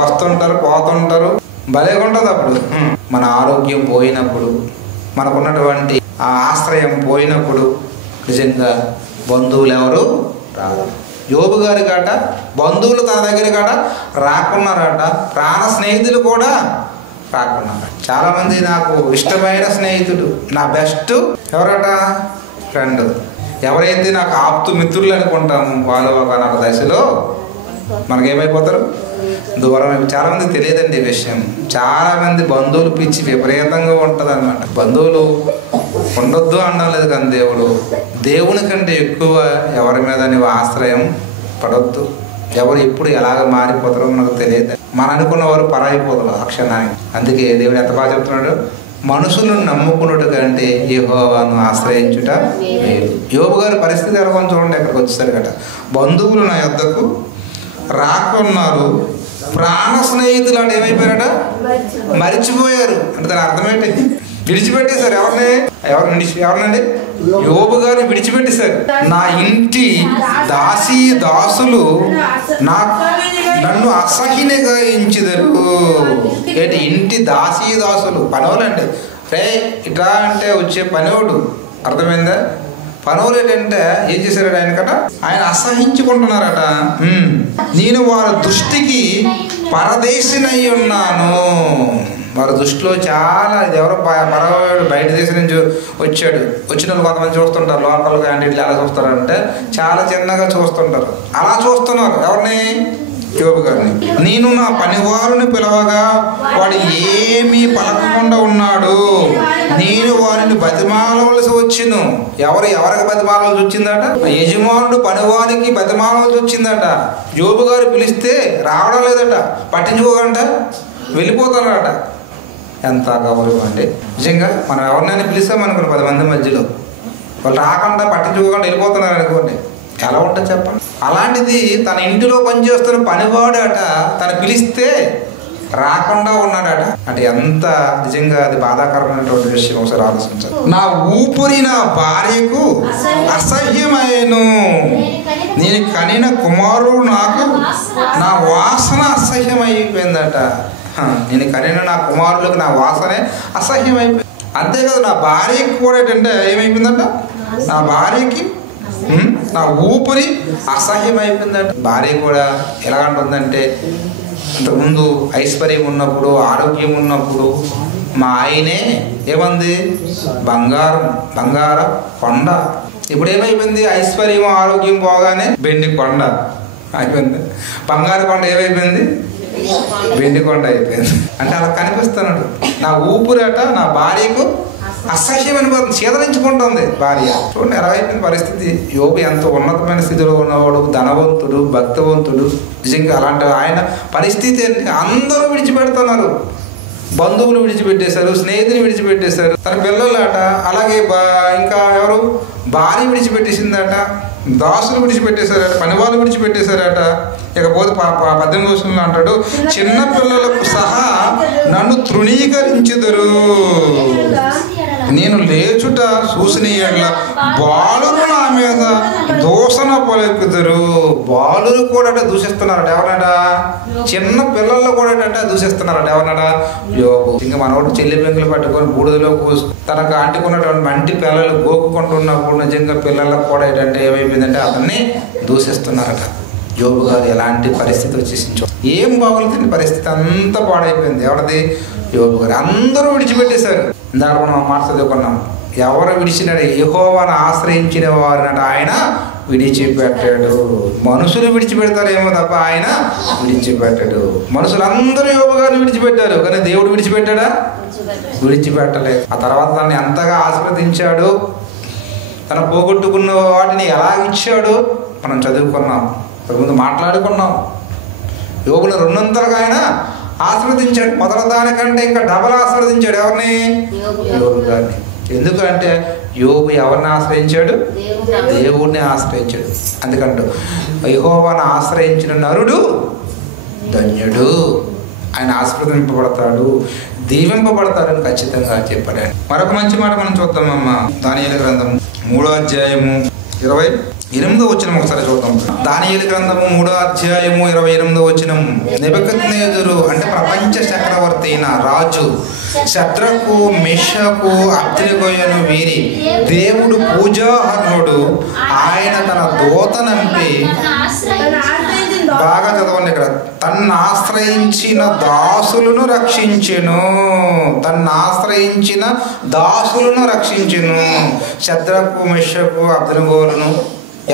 వస్తుంటారు, పోతుంటారు. భలేగా ఉంటుంది. అప్పుడు మన ఆరోగ్యం పోయినప్పుడు, మనకున్నటువంటి ఆ ఆశ్రయం పోయినప్పుడు నిజంగా బంధువులు ఎవరు రాదు. యోబు గారి కాట బంధువులు తన దగ్గర కాట రాకున్నారట, ప్రాణ స్నేహితులు కూడా రాకున్నారు. చాలామంది నాకు ఇష్టమైన స్నేహితుడు, నా బెస్ట్ ఎవరట? ఫ్రెండ్. ఎవరైతే నాకు ఆప్తు మిత్రులు అనుకుంటాము వాళ్ళు ఒక దశలో మనకేమైపోతారు? దూరం. చాలామంది తెలియదండి ఈ విషయం. చాలామంది బంధువులు పిచ్చి విపరీతంగా ఉంటుంది అన్నమాట. బంధువులు ఉండొద్దు అనడం లేదు, కానీ దేవుని కంటే ఎక్కువ ఎవరి మీద నీవు ఆశ్రయం పడొద్దు. ఎవరు ఎప్పుడు ఎలాగ మారిపోతారో మనకు తెలియదు. మన అనుకున్న వారు పరాయిపోతారు ఆ క్షణానికి. అందుకే దేవుడు ఎంత బాగా చెప్తున్నాడు, మనుషులను నమ్ముకున్నట్టు కంటే యెహోవాను ఆశ్రయించుట మేలు. యోబు గారి పరిస్థితి ఎలా చూడండి. ఎక్కడికి వచ్చేసరి గట బంధువులు నా యొద్దకు రాకున్నారు, ప్రాణ స్నేహితులు అంటే ఏమైపోయారట? మరిచిపోయారు. అంటే దాని అర్థం ఏంటి? విడిచిపెట్టేశారు. ఎవరినండి? యోబు గారు విడిచిపెట్టేశారు. నా ఇంటి దాసులు నన్ను అసహ్యంగా ఎంచుదరు. ఏంటి? ఇంటి దాసులు పనోలండి. రే ఇట్రా అంటే వచ్చే పనివాడు. అర్థమైందా? పనులు ఏంటంటే ఏం చేశారట ఆయన అసహించుకుంటున్నారట. నేను వారి దృష్టికి పరదేశినై ఉన్నాను. వారి దృష్టిలో చాలా ఇది ఎవరో పరవాడు బయట దేశం నుంచి వచ్చాడు. వచ్చిన వాళ్ళు కొంతమంది చూస్తుంటారు, లోకల్ క్యాండిడేట్లు ఎలా చూస్తారంటే చాలా చిన్నగా చూస్తుంటారు. అలా చూస్తున్నారు ఎవరిని? యోబు గారిని. నేను నా పనివారుని పిలవగా వాడు ఏమీ పలకకుండా ఉన్నాడు. నేను వారిని బతిమాలవలసి వచ్చిను. ఎవరికి బతిమాలవలసి వచ్చిందట? యజమానుడు పనివారికి బతిమాలవలసి వచ్చిందట. యోబు గారు పిలిస్తే రావడం లేదట, పట్టించుకోకంట వెళ్ళిపోతారట. ఎంత గౌరవం అండి నిజంగా. మనం ఎవరినైనా పిలిస్తామనుకోండి 10 మంది మధ్యలో, వాళ్ళు రాకుండా పట్టించుకోకుండా వెళ్ళిపోతున్నారు అనుకోండి, ఎలా ఉంటుంది చెప్పండి. అలాంటిది తన ఇంటిలో పనిచేస్తున్న పనివాడట తను పిలిస్తే రాకుండా ఉన్నాడట. అంటే ఎంత నిజంగా అది బాధాకరమైనటువంటి విషయం. ఒకసారి ఆలోచించాలి. నా ఊపిరి నా భార్యకు అసహ్యమైను, నేను కనిన కుమారుడు నాకు నా వాసన అసహ్యమైపోయిందట. నేను కనిన నా కుమారులకు నా వాసనే అసహ్యమైపోయింది. అంతేకాదు నా భార్యకి కూడా ఏంటంటే ఏమైపోయిందట? నా భార్యకి నా ఊపిరి అసహ్యమైపోయిందట. భార్య కూడా ఎలాగంటుందంటే, ఇంతకుముందు ఐశ్వర్యం ఉన్నప్పుడు, ఆరోగ్యం ఉన్నప్పుడు మా ఆయనే ఏమంది? బంగార కొండ. ఇప్పుడు ఏమైపోయింది? ఐశ్వర్యం ఆరోగ్యం పోగానే వెండి కొండ అయిపోయింది. బంగారు కొండ ఏమైపోయింది? వెండి కొండ అయిపోయింది. అంటే అలా కనిపిస్తున్నాడు. నా ఊపిరట నా భార్యకు అసహ్యమైన చీదరించుకుంటుంది భార్య. చూడండి ఎలా అయిపోయింది పరిస్థితి. యోబు ఎంత ఉన్నతమైన స్థితిలో ఉన్నవాడు, ధనవంతుడు, భక్తివంతుడు. నిజంగా అలాంటి ఆయన పరిస్థితి ఏంటి? అందరూ విడిచిపెడుతున్నారు. బంధువులు విడిచిపెట్టేశారు, స్నేహితులు విడిచిపెట్టేశారు, తన పిల్లలట. అలాగే ఇంకా ఎవరు? భార్య విడిచిపెట్టేసిందట, దాసులు విడిచిపెట్టేశారట, పనివాళ్ళు విడిచిపెట్టేశారట. ఇకపోతే 18వ వచనంలో అంటాడు, చిన్న పిల్లలకు సహా నన్ను తృణీకరించుదురు. నేను లేచుట చూసిన ఎడల బాలురు నా మీద దూషణ పలుకుదురు. బాలురు కూడా దూషిస్తున్నారట. ఎవరట? చిన్న పిల్లల్లో కూడా దూషిస్తున్నారట. ఎవరట? యోబు. ఇంకా మనోడు చెల్లి పెంకులు పట్టుకొని బూడిదలో తనకు అంటుకున్నటువంటి మంటి పిల్లలు గోకుకుంటున్నప్పుడు నిజంగా పిల్లలకు కూడా ఏంటంటే ఏమైపోయిందంటే అతన్ని దూషిస్తున్నారట. యోబు గారు ఎలాంటి పరిస్థితి వచ్చేసించో, ఏం బాగోలేదండి పరిస్థితి, అంతా పాడైపోయింది. ఎవరిది? యోబు గారు. అందరూ విడిచిపెట్టేశారు. ఇందాక మనం మాట చదువుకున్నాం, ఎవరు విడిచినాడు? యెహోవాను ఆశ్రయించిన వారినట ఆయన విడిచిపెట్టాడు. మనుషులు విడిచిపెడతారేమో తప్ప ఆయన విడిచిపెట్టాడు. మనుషులందరూ యోబు గారిని విడిచిపెట్టారు, కానీ దేవుడు విడిచిపెట్టాడా? విడిచిపెట్టలేదు. ఆ తర్వాత తనని ఎంతగా ఆశీర్వదించాడు, తన పోగొట్టుకున్న వాటిని ఎలా ఇచ్చాడు మనం చదువుకున్నాం. ముందు మాట్లాడుకున్నాం. యోబును 200గా ఆయన ఆశీర్వదించాడు. మొదటి దానికంటే ఇంకా డబల్ ఆశీర్వదించాడు. ఎవరిని? యోబు గారిని. ఎందుకంటే యోబు ఎవరిని ఆశ్రయించాడు? దేవుడిని ఆశ్రయించాడు. అందుకంటూ యెహోవాను ఆశ్రయించిన నరుడు ధన్యుడు, ఆయన ఆశీర్వదింపబడతాడు, దీవింపబడతాడని ఖచ్చితంగా చెప్పాడు. మరొక మంచి మాట మనం చూద్దామమ్మా. దానియేలు గ్రంథం 3వ అధ్యాయము 28వ వచనం ఒకసారి చూద్దాం. దానియేలు గ్రంథము 3వ అధ్యాయము 28వ వచనం. నెబుకద్నెజరు అంటే ప్రపంచ చక్రవర్తి అయిన రాజు శద్రకు, మెషకు, అబ్దెనెగోను వీరి దేవుడు పూజార్హుడు. ఆయన తన దూతనంపి, బాగా చదవండి ఇక్కడ, తన్ను ఆశ్రయించిన దాసులను రక్షించెను. తన్ను ఆశ్రయించిన దాసులను రక్షించెను. శద్రకు, మెషకు, అబ్దెనెగోలను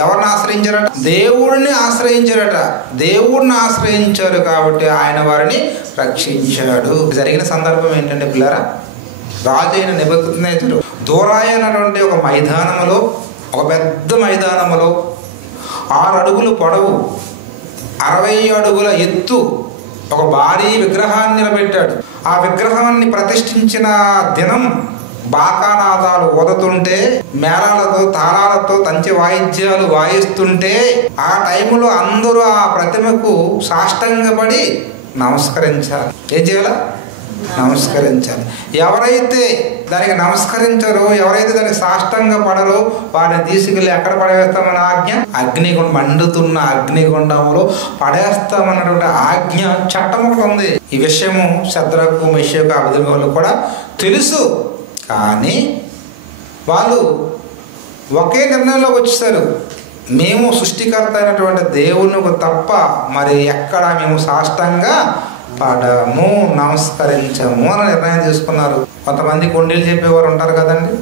ఎవరిని ఆశ్రయించారట? దేవుడిని ఆశ్రయించారట. దేవుడిని ఆశ్రయించారు కాబట్టి ఆయన వారిని రక్షించాడు. జరిగిన సందర్భం ఏంటంటే పిల్లరా, రాజు అయిన నెబుకద్నెజరు దూరాయి అనేటువంటి ఒక మైదానములో, ఒక పెద్ద మైదానములో 6 అడుగులు పొడవు 60 అడుగుల ఎత్తు ఒక భారీ విగ్రహాన్ని నిలబెట్టాడు. ఆ విగ్రహాన్ని ప్రతిష్ఠించిన దినం బాకానాదాలు ఊదుతుంటే, మేళాలతో తాళాలతో తంచి వాయిద్యాలు వాయిస్తుంటే, ఆ టైంలో అందరూ ఆ ప్రతిమకు సాష్టాంగపడి నమస్కరించాలి. ఏం చేయాలా? నమస్కరించాలి. ఎవరైతే దానికి నమస్కరించారో, ఎవరైతే దానికి సాష్టాంగ పడరో వారిని తీసుకెళ్ళి ఎక్కడ పడవేస్తామన్న ఆజ్ఞ? అగ్నిగుండం, మండుతున్న అగ్నిగుండంలో పడేస్తామన్నటువంటి ఆజ్ఞ, చట్టం ఒకటి ఉంది. ఈ విషయము శద్రకు, మెషకు, అబేద్నెగోలకు కూడా తెలుసు. కానీ వాళ్ళు ఒకే నిర్ణయంలోకి వచ్చేసారు. మేము సృష్టికర్త అయినటువంటి దేవునికి తప్ప మరి ఎక్కడ మేము సాష్టాంగా పడము, నమస్కరించము అని నిర్ణయం తీసుకున్నారు. కొంతమంది కొండీలు చెప్పేవారు ఉంటారు కదండి,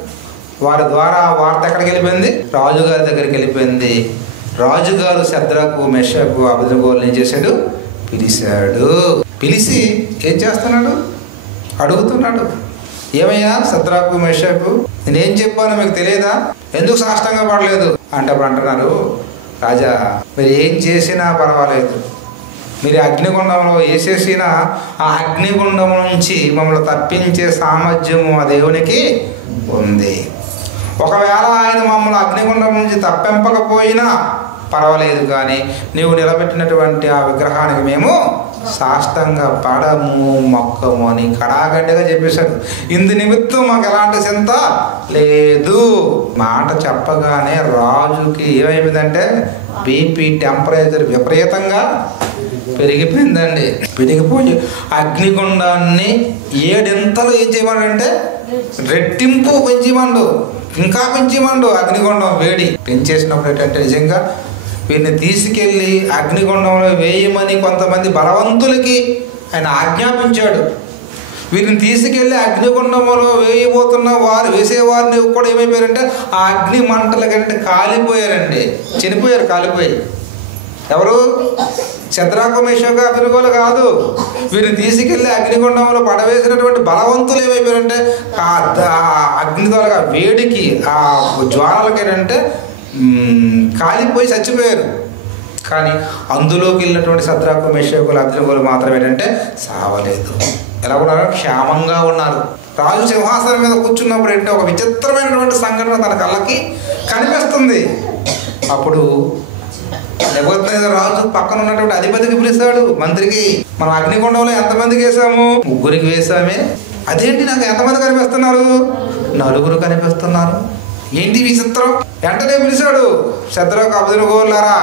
వారి ద్వారా వార్త ఎక్కడికి వెళ్ళిపోయింది? రాజుగారి దగ్గరికి వెళ్ళిపోయింది. రాజుగారు శద్రకు, మెషకు, అబేద్నెగోలను ఏం చేశాడు? పిలిచాడు. పిలిచి ఏం చేస్తున్నాడు? అడుగుతున్నాడు. ఏమయ్యా శద్రకు, మెషకు, నేనేం చెప్పానో మీకు తెలియదా? ఎందుకు సాష్టాంగ పడలేదు అంటే అప్పుడు అంటున్నారు, రాజా మీరు ఏం చేసినా పర్వాలేదు, మీరు అగ్నిగుండంలో వేసేసిన ఆ అగ్నిగుండం నుంచి మమ్మల్ని తప్పించే సామర్థ్యము ఆ దేవునికి ఉంది. ఒకవేళ ఆయన మమ్మల్ని అగ్నిగుండం నుంచి తప్పింపకపోయినా పర్వాలేదు, కానీ నీవు నిలబెట్టినటువంటి ఆ విగ్రహానికి మేము సాష్టాంగ పడము, మొక్కము అని కడాగడ్డగా చెప్పేశాడు. ఇందు నిమిత్తం మాకు ఎలాంటి చింత లేదు. మాట చెప్పగానే రాజుకి ఏమైందంటే బీపీ, టెంపరేచర్ విపరీతంగా పెరిగిపోయిందండి. పెరిగిపోయి అగ్నిగుండాన్ని 7 ఇంతలు ఏం చేయమంటే రెట్టింపు పెంచిమండు, ఇంకా పెంచిమండు. అగ్నిగుండం వేడి పెంచేసినప్పుడు ఏంటంటే నిజంగా వీరిని తీసుకెళ్ళి అగ్నిగుండంలో వేయమని కొంతమంది బలవంతులకి ఆయన ఆజ్ఞాపించాడు. వీరిని తీసుకెళ్ళి అగ్నిగుండంలో వేయబోతున్న వారు, వేసేవారిని కూడా ఏమైపోయారంటే ఆ అగ్ని మంటల కంటే కాలిపోయారండి, చనిపోయారు, కాలిపోయి. ఎవరు? శద్రకు, మెషకు, అబేద్నెగోలు కాదు. వీరిని తీసుకెళ్లి అగ్నిగుండంలో పడవేసినటువంటి బలవంతులు ఏమైపోయారంటే ఆ అగ్నిదోలగా వేడికి, ఆ జ్వాలలకి ఏంటంటే కాలిపోయి చచ్చిపోయారు. కానీ అందులోకి వెళ్ళినటువంటి శద్రకు, మెషకు, అబేద్నెగోలు మాత్రం ఏంటంటే సావలేదు. ఎలా ఉన్నారు? క్షేమంగా ఉన్నారు. రాజు సింహాసనం మీద కూర్చున్నప్పుడు ఏంటంటే ఒక విచిత్రమైనటువంటి సంఘటన తన కళ్ళకి కనిపిస్తుంది. అప్పుడు నెబుకద్నెజరు రాజు పక్కన ఉన్నటువంటి అధిపతికి పిలుస్తాడు, మంత్రికి, మనం అగ్నిగుండంలో ఎంతమందికి వేసాము? 3 వేసామే. అదేంటి నాకు ఎంతమంది కనిపిస్తున్నారు? 4 కనిపిస్తున్నారు. ఏంటి విచిత్రం? వెంటనే పిలిచాడు, శద్రకు, అబేద్నెగోలారా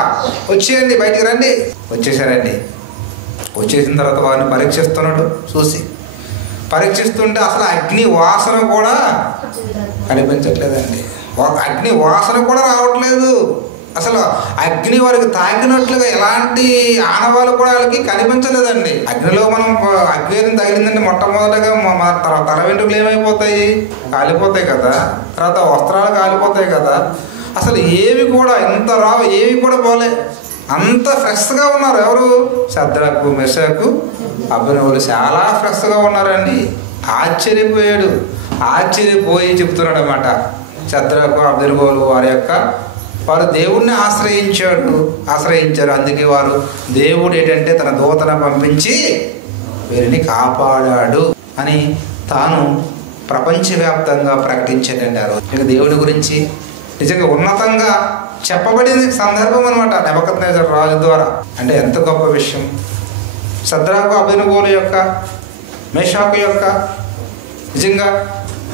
వచ్చేయండి, బయటికి రండి. వచ్చేసారండి. వచ్చేసిన తర్వాత వారిని పరీక్షిస్తున్నాడు. చూసి పరీక్షిస్తుంటే అసలు అగ్ని వాసన కూడా కనిపించట్లేదండి. అగ్ని వాసన కూడా రావట్లేదు. అసలు అగ్ని వారికి తాకినట్లుగా ఎలాంటి ఆనవాళ్ళు కూడా వాళ్ళకి కనిపించలేదండి. అగ్నిలో మనం అగ్ని తగిలిందంటే మొట్టమొదటిగా తల వెంట్రుకలు ఏమైపోతాయి? కాలిపోతాయి కదా. తర్వాత వస్త్రాలు కాలిపోతాయి కదా. అసలు ఏవి కూడా ఇంత రావు, ఏవి కూడా పోలే. అంత ఫ్రెష్గా ఉన్నారు. ఎవరు? శద్రకు, మెషకు, అబేద్నెగోలు చాలా ఫ్రెష్గా ఉన్నారండి. ఆశ్చర్యపోయాడు. ఆశ్చర్యపోయి చెప్తున్నాడు అన్నమాట. శద్రకు, అబేద్నెగోలు వారి యొక్క వారు దేవుణ్ణి ఆశ్రయించారు. అందుకే వారు దేవుడు ఏంటంటే తన దూతను పంపించి వీరిని కాపాడాడు అని తాను ప్రపంచవ్యాప్తంగా ప్రకటించాడండి. ఆ రోజు ఇక దేవుని గురించి నిజంగా ఉన్నతంగా చెప్పబడిన సందర్భం అనమాట నెబుకద్నెజరు రాజు ద్వారా. అంటే ఎంత గొప్ప విషయం. షద్రకు అబేద్నెగోల యొక్క, మేషాకు యొక్క నిజంగా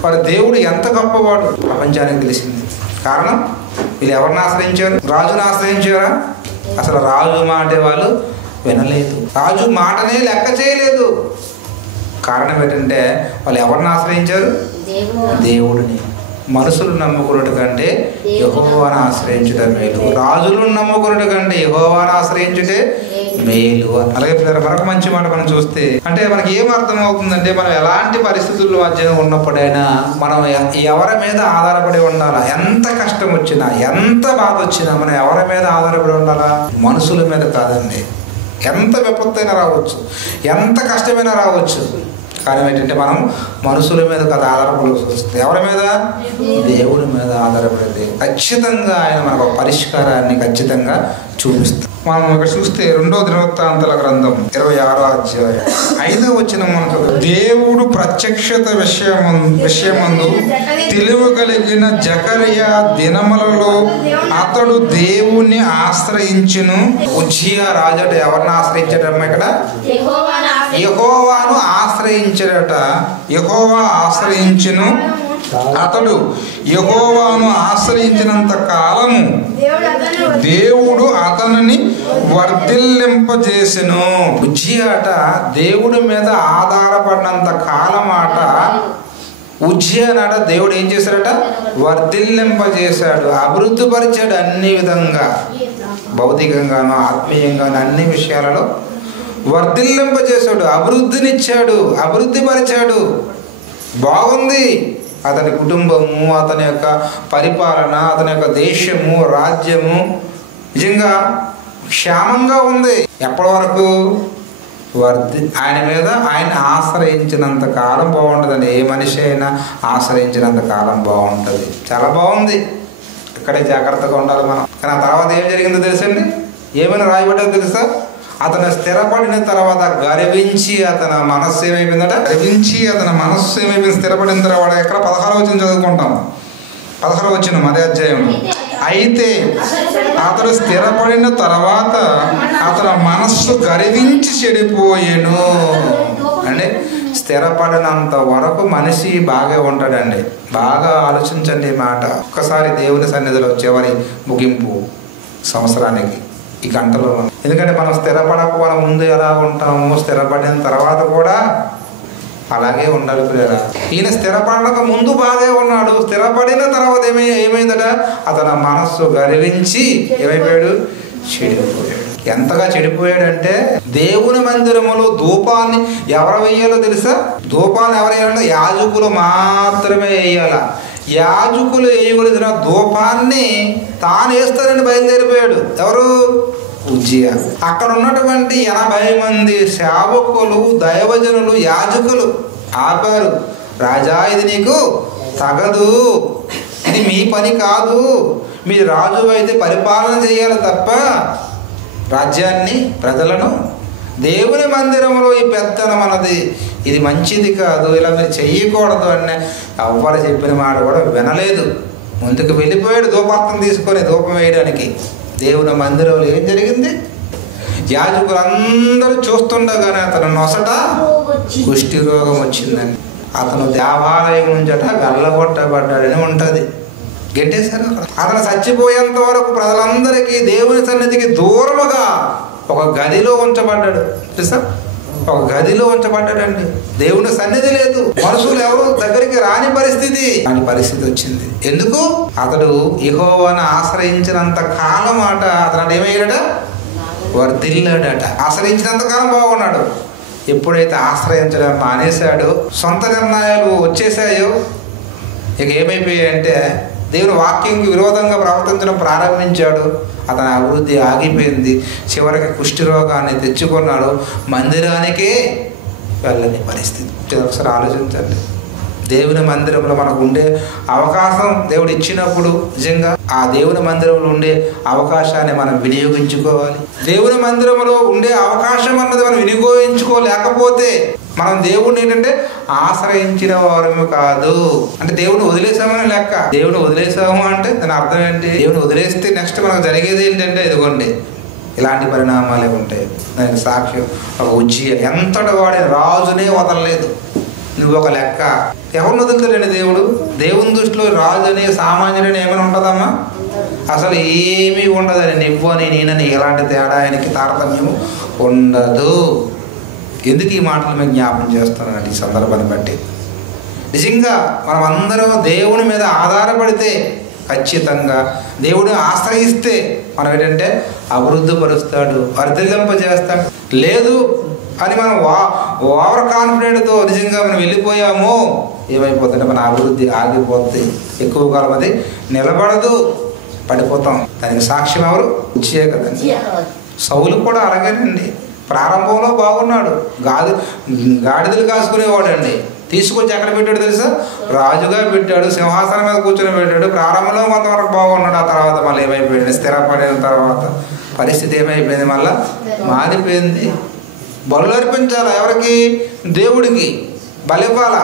వారి దేవుడు ఎంత గొప్పవాడు ప్రపంచానికి తెలిసింది. కారణం వీళ్ళు ఎవరిని ఆశ్రయించారు? రాజుని ఆశ్రయించారా? అసలు రాజు మాట వాళ్ళు వినలేదు. రాజు మాటనే లెక్క చేయలేదు. కారణం ఏంటంటే వాళ్ళు ఎవరిని ఆశ్రయించారు? దేవుడిని. మనుషులు నమ్ముకున్నట్టు కంటే యెహోవాను ఆశ్రయించుట మేలు, రాజులను నమ్ముకున్నట్టు కంటే యెహోవాను ఆశ్రయించుటే మేలు. అలాగే మరొక మంచి మాట మనం చూస్తే అంటే మనకి ఏం అర్థం అవుతుందంటే, మనం ఎలాంటి పరిస్థితుల్లో మధ్య ఉన్నప్పుడైనా మనం ఎవరి మీద ఆధారపడి ఉండాలా? ఎంత కష్టం వచ్చినా, ఎంత బాధ వచ్చినా మనం ఎవరి మీద ఆధారపడి ఉండాలా? మనుషుల మీద కాదండి. ఎంత విపత్తైనా రావచ్చు, ఎంత కష్టమైనా రావచ్చు, కానీ ఏంటంటే మనం మనుషుల మీద కదా ఆధారపడాల్సి వస్తుంది. ఎవరి మీద? దేవుడి మీద ఆధారపడితే ఖచ్చితంగా ఆయన మనకు పరిష్కారాన్ని ఖచ్చితంగా చూపిస్తాం. మనం ఇక్కడ చూస్తే 2వ దినవృత్తాంతాల గ్రంథం 26వ అధ్యాయం 5వ వచనం మనకు, దేవుడు ప్రత్యక్షత విషయమందు తెలివి కలిగిన జకరియా దినములలో అతడు దేవుణ్ణి ఆశ్రయించును. ఉజ్జియా రాజు ఎవరిని ఆశ్రయించడమ్మ? ఇక్కడ యెహోవాను ఆశ్రయించడట. యెహోవా ఆశ్రయించును. అతడు యెహోవాను ఆశ్రయించినంత కాలము దేవుడు అతనిని వర్ధిల్లింపజేసెను. ఉజ్జియాట దేవుడి మీద ఆధారపడినంత కాలమాట ఉజ్జియానట దేవుడు ఏం చేశాడట? వర్ధిల్లింపజేశాడు, అభివృద్ధి పరిచాడు. అన్ని విధంగా భౌతికంగాను ఆత్మీయంగాను అన్ని విషయాలలో వర్ధిల్లింపజేశాడు, అభివృద్ధినిచ్చాడు, అభివృద్ధి పరిచాడు. బాగుంది అతని కుటుంబము, అతని యొక్క పరిపాలన, అతని యొక్క దేశము, రాజ్యము నిజంగా క్షేమంగా ఉంది. ఎప్పటి వరకు? ఆయన ఆశ్రయించినంత కాలం బాగుంటుందండి. ఏ మనిషి అయినా ఆశ్రయించినంత కాలం బాగుంటుంది. చాలా బాగుంది. ఇక్కడే జాగ్రత్తగా ఉండాలి మనం. కానీ ఆ తర్వాత ఏం జరిగిందో తెలుసండి? ఏమైనా రాయబడ్డదో తెలుసా? అతను స్థిరపడిన తర్వాత గర్వించి అతని మనస్సు ఏమైపోయిందట? స్థిరపడిన తర్వాత ఎక్కడ 16వ వచనం చదువుకుంటాం. 16వ వచనం అదే అధ్యాయంలో. అయితే అతడు స్థిరపడిన తర్వాత అతని మనస్సు గర్వించి చెడిపోయేను. అంటే స్థిరపడినంత వరకు మనిషి బాగా ఉంటాడండి. బాగా ఆలోచించండి మాట. ఒక్కసారి దేవుని సన్నిధిలో చివరి ముగింపు సంవత్సరానికి ఈ గంటలో. ఎందుకంటే మనం స్థిరపడకపోవడం ముందు ఎలా ఉంటాము, స్థిరపడిన తర్వాత కూడా అలాగే ఉండాలి పిల్లరా. ఈయన స్థిరపడక ముందు బాగా ఉన్నాడు, స్థిరపడిన తర్వాత ఏమైందట? అతని మనస్సు గర్వించి ఏమైపోయాడు? చెడిపోయాడు. ఎంతగా చెడిపోయాడంటే దేవుని మందిరములో ధూపాన్ని ఎవరు వేయాలో తెలుసా? ధూపాన్ని ఎవరు వేయాలంటే యాజకులు మాత్రమే వేయాల. యాజకులు వేయవలసిన ధూపాన్ని తాను వేస్తానని బయలుదేరిపోయాడు. ఎవరు? ఉజ్జియా. అక్కడ ఉన్నటువంటి 80 మంది సేవకులు, దైవజనులు, యాజకులు ఆపారు. రాజా, ఇది నీకు తగదు, ఇది మీ పని కాదు. మీరు రాజు అయితే పరిపాలన చేయాలి తప్ప రాజ్యాన్ని, ప్రజలను. దేవుని మందిరంలో ఈ పెత్తనం అన్నది ఇది మంచిది కాదు, ఇలా మీరు చెయ్యకూడదు అని ఎవ్వరు చెప్పిన మాట కూడా వినలేదు. ముందుకు వెళ్ళిపోయాడు ధూపార్తం తీసుకొని ధూపం వేయడానికి. దేవుని మందిరంలో ఏం జరిగింది? యాజకులందరూ చూస్తుండగానే అతను నొసట కుష్టి రోగం వచ్చిందని. అతను దేవాలయం నుంచట వెళ్ళగొట్టబడ్డాడని ఉంటుంది. గెట్టేశారు. అతను చచ్చిపోయేంత వరకు ప్రజలందరికీ దేవుని సన్నిధికి దూరముగా ఒక గదిలో ఉంచబడ్డాడు. తెలుసా? ఒక గదిలో ఉంచబడ్డాడండి. దేవుని సన్నిధి లేదు, మనుషులు ఎవరు దగ్గరికి రాని పరిస్థితి వచ్చింది. ఎందుకు? అతడు యెహోవాను ఆశ్రయించినంత కాలం మాట అతను ఏమయ్యాడట? వర్ధిల్లాడట. ఆశ్రయించినంత కాలం బాగున్నాడు. ఎప్పుడైతే ఆశ్రయించడం మానేశాడో, సొంత నిర్ణయాలు వచ్చేసాయో, ఇక ఏమైపోయాయంటే దేవుని వాక్యంకి విరోధంగా ప్రవర్తించడం ప్రారంభించాడు. అతని అభివృద్ధి ఆగిపోయింది. చివరికి కుష్టి రోగాన్ని తెచ్చుకున్నాడు. మందిరానికే వెళ్ళని పరిస్థితి. ఒకసారి ఆలోచించండి. దేవుని మందిరంలో మనకు ఉండే అవకాశం దేవుడు ఇచ్చినప్పుడు నిజంగా ఆ దేవుని మందిరంలో ఉండే అవకాశాన్ని మనం వినియోగించుకోవాలి. దేవుని మందిరంలో ఉండే అవకాశం అన్నది మనం వినియోగించుకోలేకపోతే మనం దేవుడిని ఏంటంటే ఆశ్రయించిన వారము కాదు. అంటే దేవుడిని వదిలేసామని లెక్క. దేవుడిని వదిలేసాము అంటే దాని అర్థం ఏంటి? దేవుడిని వదిలేస్తే నెక్స్ట్ మనకు జరిగేది ఏంటంటే ఇదిగోండి ఇలాంటి పరిణామాలే ఉంటాయి. దానికి సాక్ష్యం ఒక ఉజ్జియ ఎంతటి వాడి రాజునే వదలలేదు. నువ్వు ఒక లెక్క. ఎవరిని వదులుతాడండి దేవుడు? దేవుని దృష్టిలో రాజు అనే సామాన్యుడని ఏమైనా ఉంటుందమ్మా? అసలు ఏమీ ఉండదని. నువ్వని నేనని ఎలాంటి తేడా ఆయనకి తారతమ్యము ఉండదు. ఎందుకు ఈ మాటలు మేము జ్ఞాపకం చేస్తున్నానండి ఈ సందర్భాన్ని బట్టి? నిజంగా మనం అందరం దేవుని మీద ఆధారపడితే ఖచ్చితంగా దేవుడిని ఆశ్రయిస్తే మనం ఏంటంటే అభివృద్ధి పరుస్తాడు, వర్ధిల్లింపజేస్తాడు. లేదు అని మనం ఓవర్ కాన్ఫిడెంట్తో నిజంగా మనం వెళ్ళిపోయాము ఏమైపోతుందంటే మన అభివృద్ధి ఆగిపోతుంది. ఎక్కువ కాలం అది నిలబడదు, పడిపోతాం. దానికి సాక్ష్యం ఎవరు? ఉజ్జియా కదండి. సౌలు కూడా అలాగేనండి. ప్రారంభంలో బాగున్నాడు, గాడిదలు కాసుకునేవాడు అండి. తీసుకొచ్చి ఎక్కడ పెట్టాడు తెలుసా? రాజుగా పెట్టాడు, సింహాసనం మీద కూర్చొని పెట్టాడు. ప్రారంభంలో కొంతవరకు బాగున్నాడు. ఆ తర్వాత మళ్ళీ ఏమైపోయింది? స్థిరపడిన తర్వాత పరిస్థితి ఏమైపోయింది? మళ్ళా మారిపోయింది. బలు అర్పించాలా? ఎవరికి? దేవుడికి బలివ్వాల.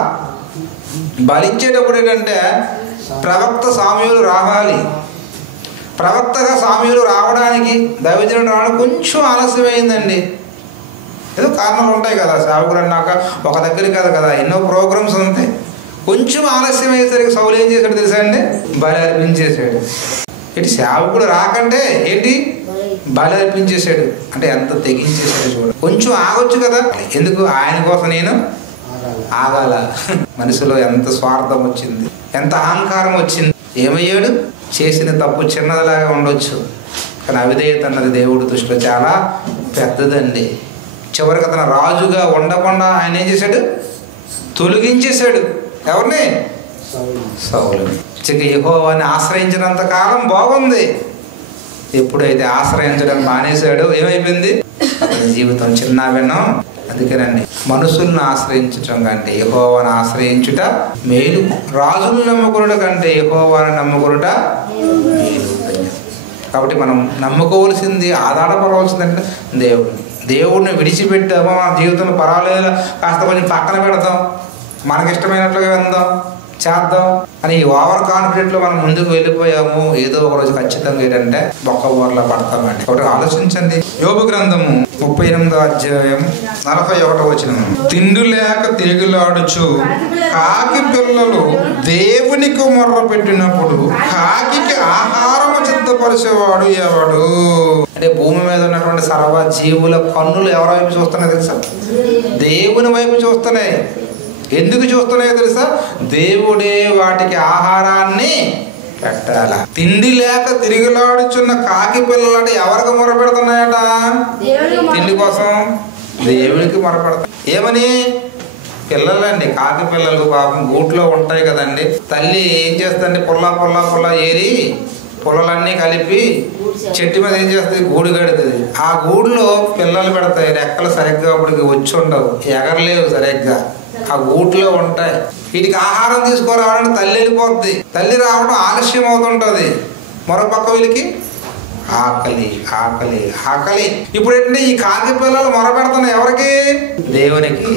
బలిచ్చేటప్పుడు ఏంటంటే ప్రవక్త సామ్యూలు రావాలి. ప్రవక్తగా సామ్యూలు రావడానికి, దైవజనుడు రావడానికి కొంచెం ఆలస్యమైందండి. ఏదో కారణాలు ఉంటాయి కదా, సేవకుడు అన్నాక ఒక దగ్గర కాదు కదా, ఎన్నో ప్రోగ్రామ్స్ ఉంటాయి. కొంచెం ఆలస్యం అయ్యేసరికి సౌలు ఏం చేశాడు తెలుసా అండి? బలి అర్పించేశాడు. ఏంటి సేవకుడు రాకంటే ఏంటి బలి అర్పించేశాడు అంటే ఎంత తెగించేశాడు చూడ. కొంచెం ఆగొచ్చు కదా, ఎందుకు? ఆయన కోసం నేను ఆగాల. మనసులో ఎంత స్వార్థం వచ్చింది, ఎంత అహంకారం వచ్చింది. ఏమయ్యాడు? చేసిన తప్పు చిన్నదిలాగా ఉండొచ్చు, కానీ అవిధేయత అన్నది దేవుడి దృష్టిలో చాలా పెద్దదండి. చివరికి అతను రాజుగా ఉండకుండా ఆయన ఏం చేశాడు? తొలగించేశాడు. ఎవరిని? సౌలుని. యెహోవాని ఆశ్రయించినంత కాలం బాగుంది. ఎప్పుడైతే ఆశ్రయించడం మానేశాడో ఏమైపోయింది? అతని జీవితం చిన్న భిన్నం. అందుకేనండి మనుషులను ఆశ్రయించటం కంటే యెహోవాను ఆశ్రయించుట మేలు. రాజులను నమ్ముకునుట కంటే యెహోవాను నమ్ముకునుట మేలు. కాబట్టి మనం నమ్ముకోవాల్సింది, ఆధారపడవలసిందంటే దేవుడిని. దేవుడిని విడిచిపెట్టామో మన జీవితంలో పర్వాలేదు, కాస్త కొంచెం పక్కన పెడతాం, మనకిష్టమైనట్లుగా వెళ్దాం, చేద్దాం అని ఓవర్ కాన్ఫిడెంట్లో మనం ముందుకు వెళ్ళిపోయాము. ఏదో ఒక రోజు ఖచ్చితంగా ఏంటంటే బొక్కబోర్లా పడతామండి. ఒకటి ఆలోచించండి. యోబు గ్రంథము 38వ అధ్యాయం 41వ వచనం. తిండి లేక తిరుగులాడుచు కాకి పిల్లలు దేవునికి మొర్ర పెట్టినప్పుడు కాకి ఆహారము సిద్ధపరిచేవాడు ఎవడు? అంటే భూమి మీద ఉన్నటువంటి సర్వ జీవుల కన్నులు ఎవరి వైపు చూస్తున్నాయి తెలుసా? దేవుని వైపు చూస్తున్నాయి. ఎందుకు చూస్తున్నాయో తెలుసా? దేవుడే వాటికి ఆహారాన్ని పెట్టాల. తిండి లేక తిరిగిలాడుచున్న కాకి పిల్లలు ఎవరికి మొరపెడుతున్నాయట? తిండి కోసం దేవుడికి మొరపెడతాయి. ఏమని? పిల్లలండి, కాకి పిల్లలు పాపం గూట్లో ఉంటాయి కదండి. తల్లి ఏం చేస్తుందండి? పుల్ల ఏరి పుల్లలన్నీ కలిపి చెట్టు మీద ఏం చేస్తుంది? గూడు కడుతుంది. ఆ గూడులో పిల్లలు పెడతాయి. రెక్కలు సరిగ్గా అప్పటికి వచ్చి ఉండవు, ఎగరలేవు సరిగ్గా, ఆ గూట్లో ఉంటాయి. వీటికి ఆహారం తీసుకురావడానికి తల్లి వెళ్ళిపోద్ది. తల్లి రావడం ఆలస్యం అవుతుంటుంది. మరోపక్క వీళ్ళకి ఆకలి ఆకలి ఆకలి. ఇప్పుడు ఏంటంటే ఈ కాకి పిల్లలు మొరపెడుతున్నాయి ఎవరికి? దేవునికి.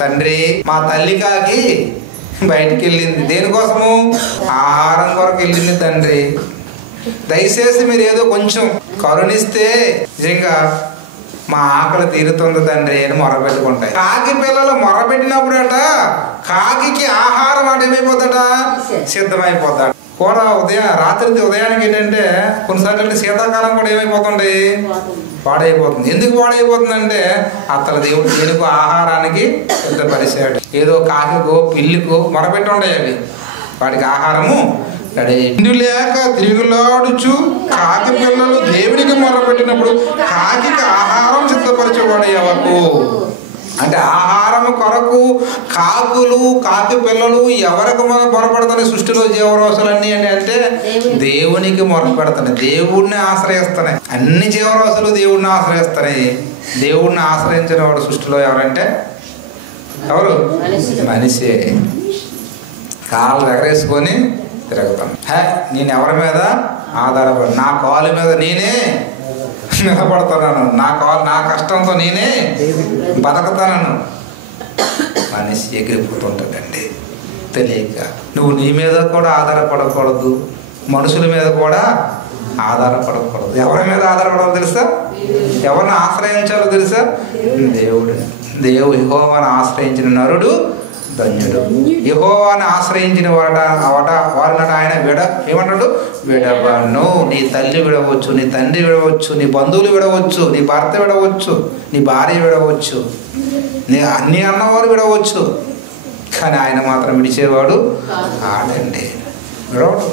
తండ్రి, మా తల్లి కాకి బయటికి వెళ్ళింది. దేనికోసము? ఆహారం కొరకు వెళ్ళింది. తండ్రి, దయచేసి మీరు ఏదో కొంచెం కరుణిస్తే నిజంగా మా ఆకలి తీరుతుంది తండ్రి అని మొరపెట్టుకుంటాయి. కాకి పిల్లలు మొరపెట్టినప్పుడట కాకి ఆహారం అంటే ఏమైపోతాడ? సిద్ధమైపోతాడు. కూడా రాత్రి ఉదయానికి ఏంటంటే కొన్నిసార్లు శీతాకాలం కూడా ఏమైపోతుంది? పాడైపోతుంది. ఎందుకు పాడైపోతుందంటే అతల దేవుడు దేనికో ఆహారానికి సిద్ధపరిచాడు. ఏదో కాకికో పిల్లికో మొరపెట్టి ఉంటాయి అవి, వాటికి ఆహారము ఇందు లేక తిరుగులాడుచు కాకి పిల్లలు దేవుడికి మొరపెట్టినప్పుడు కాకి ఆహారం సిద్ధపరిచేవాడు ఎవరు? అంటే ఆహారం కొరకు కాకులు కాకి పిల్లలు ఎవరికి మొరపెడుతున్నాయి? సృష్టిలో జీవరాశులన్నీ అంటే దేవునికి మొరపెడుతున్నాయి, దేవుడిని ఆశ్రయిస్తున్నాయి. అన్ని జీవరాశులు దేవుడిని ఆశ్రయిస్తున్నాయి. దేవుడిని ఆశ్రయించిన వాడు సృష్టిలో ఎవరంటే ఎవరు? మనిషే. కాళ్ళు ఎగరేసుకొని తిరుగుతాను. నేను ఎవరి మీద ఆధారపడి నా కాలు మీద నేనే నిలబడుతున్నాను, నా కష్టంతో నేనే బతకతాను. మనిషి ఎగిరిపోతుంటుందండి తెలియక. నువ్వు నీ మీద కూడా ఆధారపడకూడదు, మనుషుల మీద కూడా ఆధారపడకూడదు. ఎవరి మీద ఆధారపడాలో తెలుసా? ఎవరిని ఆశ్రయించాలో తెలుసా? యెహోవాను ఆశ్రయించిన నరుడు ధన్యుడు. యెహోవాను ఆశ్రయించిన వారినట ఆయన ఏమంటాడు? విడవను. నీ తల్లి విడవచ్చు, నీ తండ్రి విడవచ్చు, నీ బంధువులు విడవచ్చు, నీ భర్త విడవచ్చు, నీ భార్య విడవచ్చు, నీ అన్ని అన్నవారు విడవచ్చు, కానీ ఆయన మాత్రం విడిచేవాడు ఆడండి. విడవడు.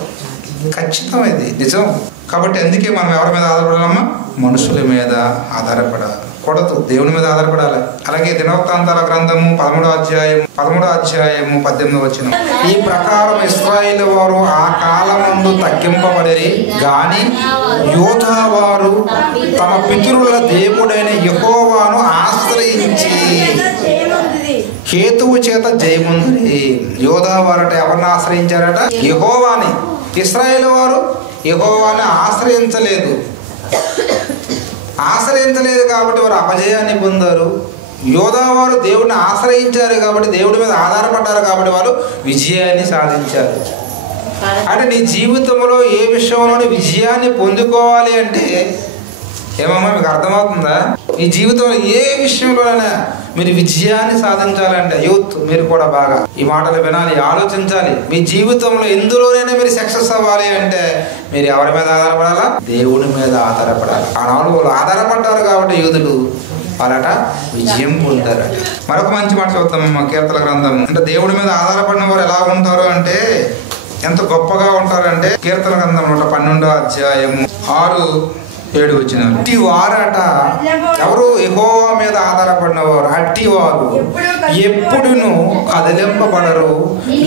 ఖచ్చితం, ఇది నిజం. కాబట్టి అందుకే మనం ఎవరి మీద ఆధారపడాలమ్మా? మనుషుల మీద ఆధారపడకూడదు, దేవుని మీద ఆధారపడాలి. అలాగే దినవృత్తాంతాల గ్రంథము 13వ అధ్యాయము 18వ వచనం. ఈ ప్రకారం ఇశ్రాయేలు వారు ఆ కాలమందు తగ్గింపబడిరి గాని యోధా వారు తమ పితరుల దేవుడైన యెహోవాను ఆశ్రయించి హేతువు చేత జయముంది. యోధా వారట ఎవరిని ఆశ్రయించారట? యెహోవాని. ఇశ్రాయేలు వారు యెహోవాని ఆశ్రయించలేదు కాబట్టి వారు అపజయాన్ని పొందారు. యోధా వారు దేవుడిని ఆశ్రయించారు కాబట్టి, దేవుడి మీద ఆధారపడ్డారు కాబట్టి వారు విజయాన్ని సాధించారు. అంటే నీ జీవితంలో ఏ విషయంలోని విజయాన్ని పొందుకోవాలి అంటే ఏమమ్మా మీకు అర్థమవుతుందా? ఈ జీవితంలో ఏ విషయంలోనైనా మీరు విజయాన్ని సాధించాలంటే యూత్ మీరు కూడా బాగా ఈ మాటలు వినాలి, ఆలోచించాలి. మీ జీవితంలో ఎందులోనైనా మీరు సక్సెస్ అవ్వాలి అంటే మీరు ఎవరి మీద ఆధారపడాలా? దేవుని మీద ఆధారపడాలి. ఆనాడు వాళ్ళు ఆధారపడ్డారు కాబట్టి యూదులు వాళ్ళట విజయం పొందారట. మరొక మంచి మాట చూద్దాం కీర్తన గ్రంథం. అంటే దేవుడి మీద ఆధారపడిన వారు ఎలా ఉంటారు అంటే ఎంత గొప్పగా ఉంటారంటే కీర్తన గ్రంథం 12వ అధ్యాయము 6-7 వచనాలు. అట్టి వారట ఎవరు? యెహోవా మీద ఆధారపడిన వారు. అట్టి వారు ఎప్పుడును కదిలింపబడరు,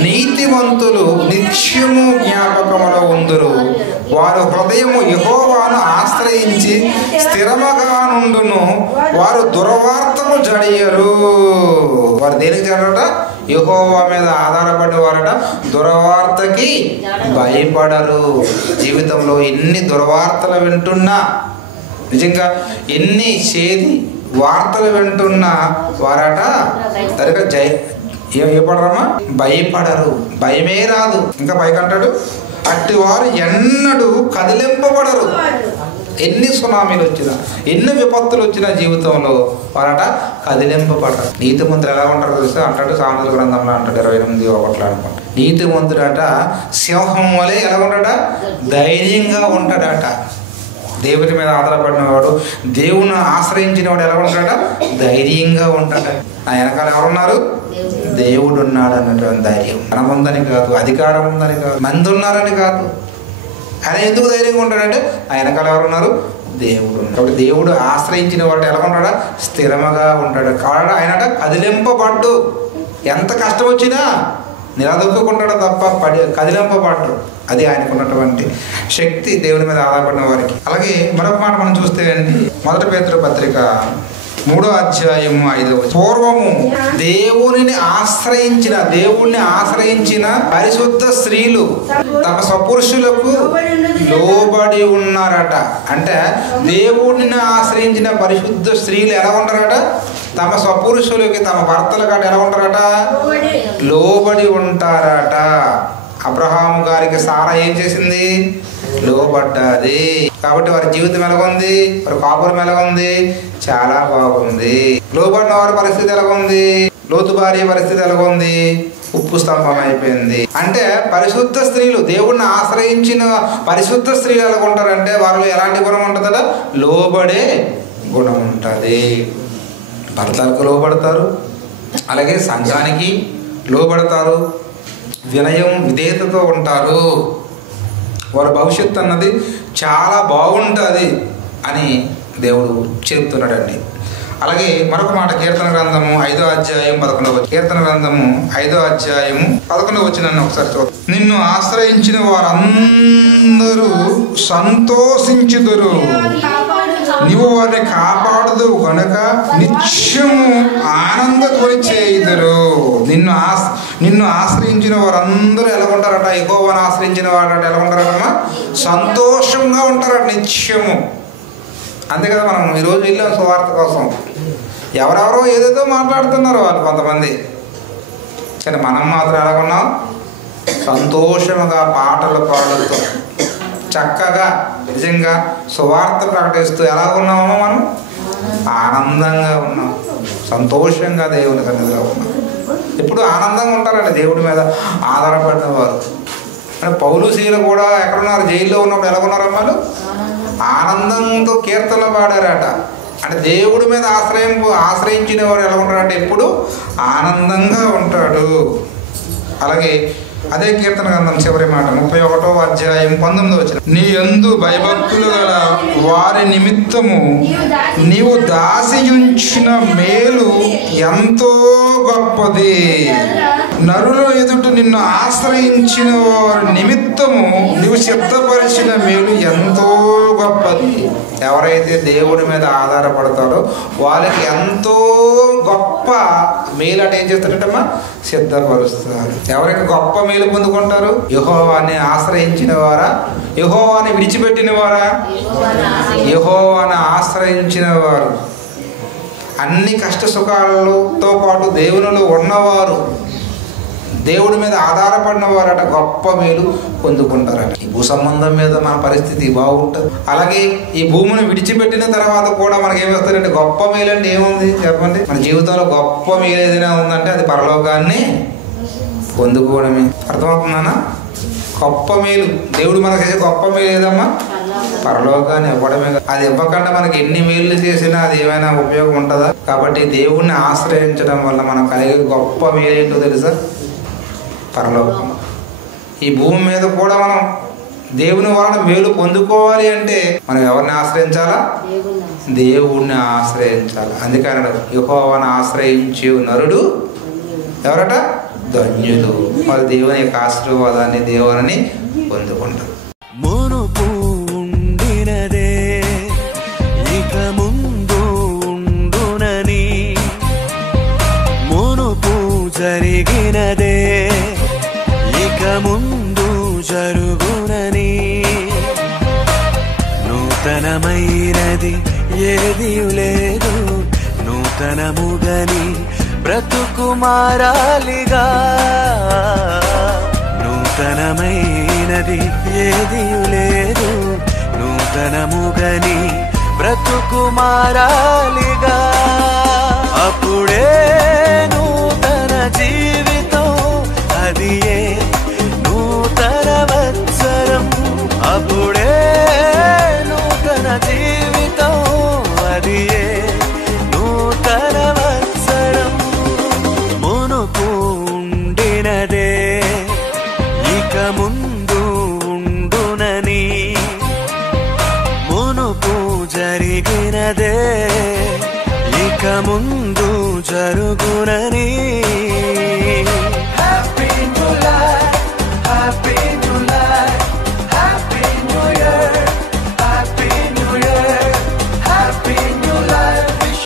నీతిమంతులు నిత్యము జ్ఞాపకములో ఉందురు. వారు హృదయము యెహోవాను ఆశ్రయించి స్థిరముగా నుండును. వారు దుర్వార్తను జడియరు. వారు దేనికి జడట? యెహోవా మీద ఆధారపడి వారట దుర్వార్తకి భయపడరు. జీవితంలో ఎన్ని దుర్వార్తలు వింటున్నా, నిజంగా ఎన్ని చేది వార్తలు వింటున్నా వారట సరిగ్గా ఏపడరమ్మా? భయపడరు. భయమే రాదు. ఇంకా పైకంటాడు అట్టి వారు ఎన్నడూ కదిలింపబడరు. ఎన్ని సునామీలు వచ్చినా, ఎన్ని విపత్తులు వచ్చినా జీవితంలో వారట కదిలింపబడరు. నీతిమంతులు ఎలా ఉంటారో తెలుసా? అంటాడు సామెతల గ్రంథంలో అంటాడు 28:1 అనుకుంటా. నీతిమంతుడట సింహం వలె ఎలా ఉంటాడ? ధైర్యంగా ఉంటాడట. దేవుని మీద ఆధారపడిన వాడు, దేవుని ఆశ్రయించిన వాడు ఎలా ఉంటాడ? ధైర్యంగా ఉంటాడ. నా వెనకాల ఎవరున్నారు? దేవుడు ఉన్నాడు అన్నటువంటి ధైర్యం. ధనం ఉందని కాదు, అధికారం ఉందని కాదు, మంది ఉన్నారని కాదు. ఆయన ఎందుకు ధైర్యంగా ఉంటాడంటే ఆయన వెనకాల ఎవరున్నారు? దేవుడు. కాబట్టి దేవుడు ఆశ్రయించిన వాడు ఎలా ఉంటాడా? స్థిరముగా ఉంటాడు. కాబట్టి ఆయనట కదిలింపబడ్డు. ఎంత కష్టం వచ్చినా నిలదొక్కుంటాడు తప్ప కదిలింపబడ్డు. అది ఆయనకున్నటువంటి శక్తి దేవుని మీద ఆధారపడిన వారికి. అలాగే మరొక మాట మనం చూస్తే అండి 1 పేతురు పత్రిక 3వ అధ్యాయము 5వ వచనం. పూర్వము దేవుణ్ణి ఆశ్రయించిన పరిశుద్ధ స్త్రీలు తమ స్వపురుషులకు లోబడి ఉన్నారట. అంటే దేవుణ్ణి ఆశ్రయించిన పరిశుద్ధ స్త్రీలు ఎలా ఉంటారట? తమ స్వపురుషులకి, తమ భర్తలకు ఎలా ఉంటారట? లోబడి ఉంటారట. అబ్రహాము గారికి సారా ఏం చేసింది? లోబడ్డది. కాబట్టి వారి జీవితం ఎలాగుంది? వారి కాపురం ఎలాగుంది? చాలా బాగుంది. లోబడిన వారి పరిస్థితి ఎలాగుంది? లోతు భార్య పరిస్థితి ఎలాగుంది? ఉప్పు స్తంభం అయిపోయింది. అంటే పరిశుద్ధ స్త్రీలు, దేవుణ్ణి ఆశ్రయించిన పరిశుద్ధ స్త్రీలు ఎలా ఉంటారంటే వారిలో ఎలాంటి గుణం ఉంటుందట? లోబడే గుణం ఉంటుంది. భర్తలకు లోబడతారు, అలాగే సంఘానికి లోబడతారు, వినయం విధేయతతో ఉంటారు. వారి భవిష్యత్తు అన్నది చాలా బాగుంటుంది అని దేవుడు చెప్తున్నాడండి. అలాగే మరొక మాట కీర్తన గ్రంథము 5వ అధ్యాయం 11వ వచనం. కీర్తన గ్రంథము 5వ అధ్యాయము 11వ వచనాన్ని ఒకసారి చూద్దాం. నిన్ను ఆశ్రయించిన వారందరూ సంతోషించుదురు. నీవు వారిని కాపాడదు కనుక నిత్యము ఆనందధ్వని చేయుదురు. నిన్ను ఆశ్రయించిన వారందరూ ఎలా ఉంటారట? యెహోవాను ఆశ్రయించిన వారట ఎలా ఉంటారటమ్మా? సంతోషంగా ఉంటారట నిత్యము. అంతే కదా, మనం ఈరోజు వెళ్ళాం సువార్త కోసం, ఎవరెవరో ఏదేదో మాట్లాడుతున్నారు వాళ్ళు కొంతమంది, కానీ మనం మాత్రం ఎలాగున్నాం? సంతోషంగా పాటలు పాడుతూ చక్కగా నిజంగా సువార్త ప్రకటిస్తూ ఎలా ఉన్నామో మనం? ఆనందంగా ఉన్నాం, సంతోషంగా దేవుని సన్నిధిలో ఉన్నాం. ఎప్పుడు ఆనందంగా ఉంటారండి దేవుడి మీద ఆధారపడిన వారు. అంటే పౌలు శీల కూడా ఎక్కడున్నారు? జైల్లో ఉన్నప్పుడు ఎలా ఉన్నారమ్మా? వాళ్ళు ఆనందంతో కీర్తనలు పాడారట. అంటే దేవుడి మీద ఆశ్రయించిన వాడు ఎలా ఉంటాడంటే ఎప్పుడు ఆనందంగా ఉంటాడు. అలాగే అదే కీర్తన గ్రంథం చివరి మాట 31వ అధ్యాయం 19వ వచనం, నీ యందు భయభక్తులు గల వారి నిమిత్తము నీవు దాసియుంచిన మేలు ఎంతో గొప్పది. నరుల ఎదుట నిన్ను ఆశ్రయించిన వారి నిమిత్తము నీవు సిద్ధపరిచిన మేలు ఎంతో గొప్పది. ఎవరైతే దేవుడి మీద ఆధారపడతారో వాళ్ళకి ఎంతో గొప్ప మేలు అంటే ఏం చేస్తారంటమ్మా? సిద్ధపరుస్తారు. ఎవరికి గొప్ప మేలు పొందుకుంటారు? యెహోవాని ఆశ్రయించిన వారా? యెహోవాని విడిచిపెట్టిన వారా? యెహోవాని ఆశ్రయించిన వారు. అన్ని కష్ట సుఖాలతో పాటు దేవునిలో ఉన్నవారు, దేవుడి మీద ఆధారపడిన వారట గొప్ప మేలు పొందుకుంటారట. ఈ భూ సంబంధం మీద మన పరిస్థితి బాగుంటుంది. అలాగే ఈ భూమిని విడిచిపెట్టిన తర్వాత కూడా మనకి ఏమొస్తారంటే గొప్ప మేలు అంటే ఏముంది చెప్పండి? మన జీవితంలో గొప్ప మేలు ఏదైనా ఉందంటే అది పరలోకాన్ని పొందుకోవడమే. అర్థమవుతుందన్నా? గొప్ప మేలు దేవుడు మనకి గొప్ప మేలు ఏదమ్మా? పరలోకాన్ని ఇవ్వడమే. అది ఇవ్వకుండా మనకి ఎన్ని మేలు చేసినా అది ఏమైనా ఉపయోగం ఉంటుందా? కాబట్టి దేవుణ్ణి ఆశ్రయించడం వల్ల మనం కలిగే గొప్ప మేలు ఏంటో తెలుసా? పరలోకం. ఈ భూమి మీద కూడా మనం దేవుని వలన మేలు పొందుకోవాలి అంటే మనం ఎవరిని ఆశ్రయించాలా? దేవుణ్ణి ఆశ్రయించాలి. అందుకని యెహోవాను ఆశ్రయించే నరుడు ఎవరట? ధన్యుడు. వాళ్ళు దేవుని యొక్క ఆశీర్వాదాన్ని దేవుని పొందుకుంటారు. జరిగినదే ఇక ముందు జరుగునని, నూతనమైనది ఏది లేదు, నూతనముగని బ్రతుకు మారాలిగా. నూతనమైనది ఏది లేదు, నూతనముగని బ్రతుకు మారాలిగా. అప్పుడే జీవితం అది ఏ నూతన వత్సరం. అప్పుడే నూతన జీవితం అది ఏ నూతన వత్సరం. మునుపు ఉండినదే ఇక ముందు ఉండునని, మునుపు జరిగినదే ఇక ముందు జరుగునని.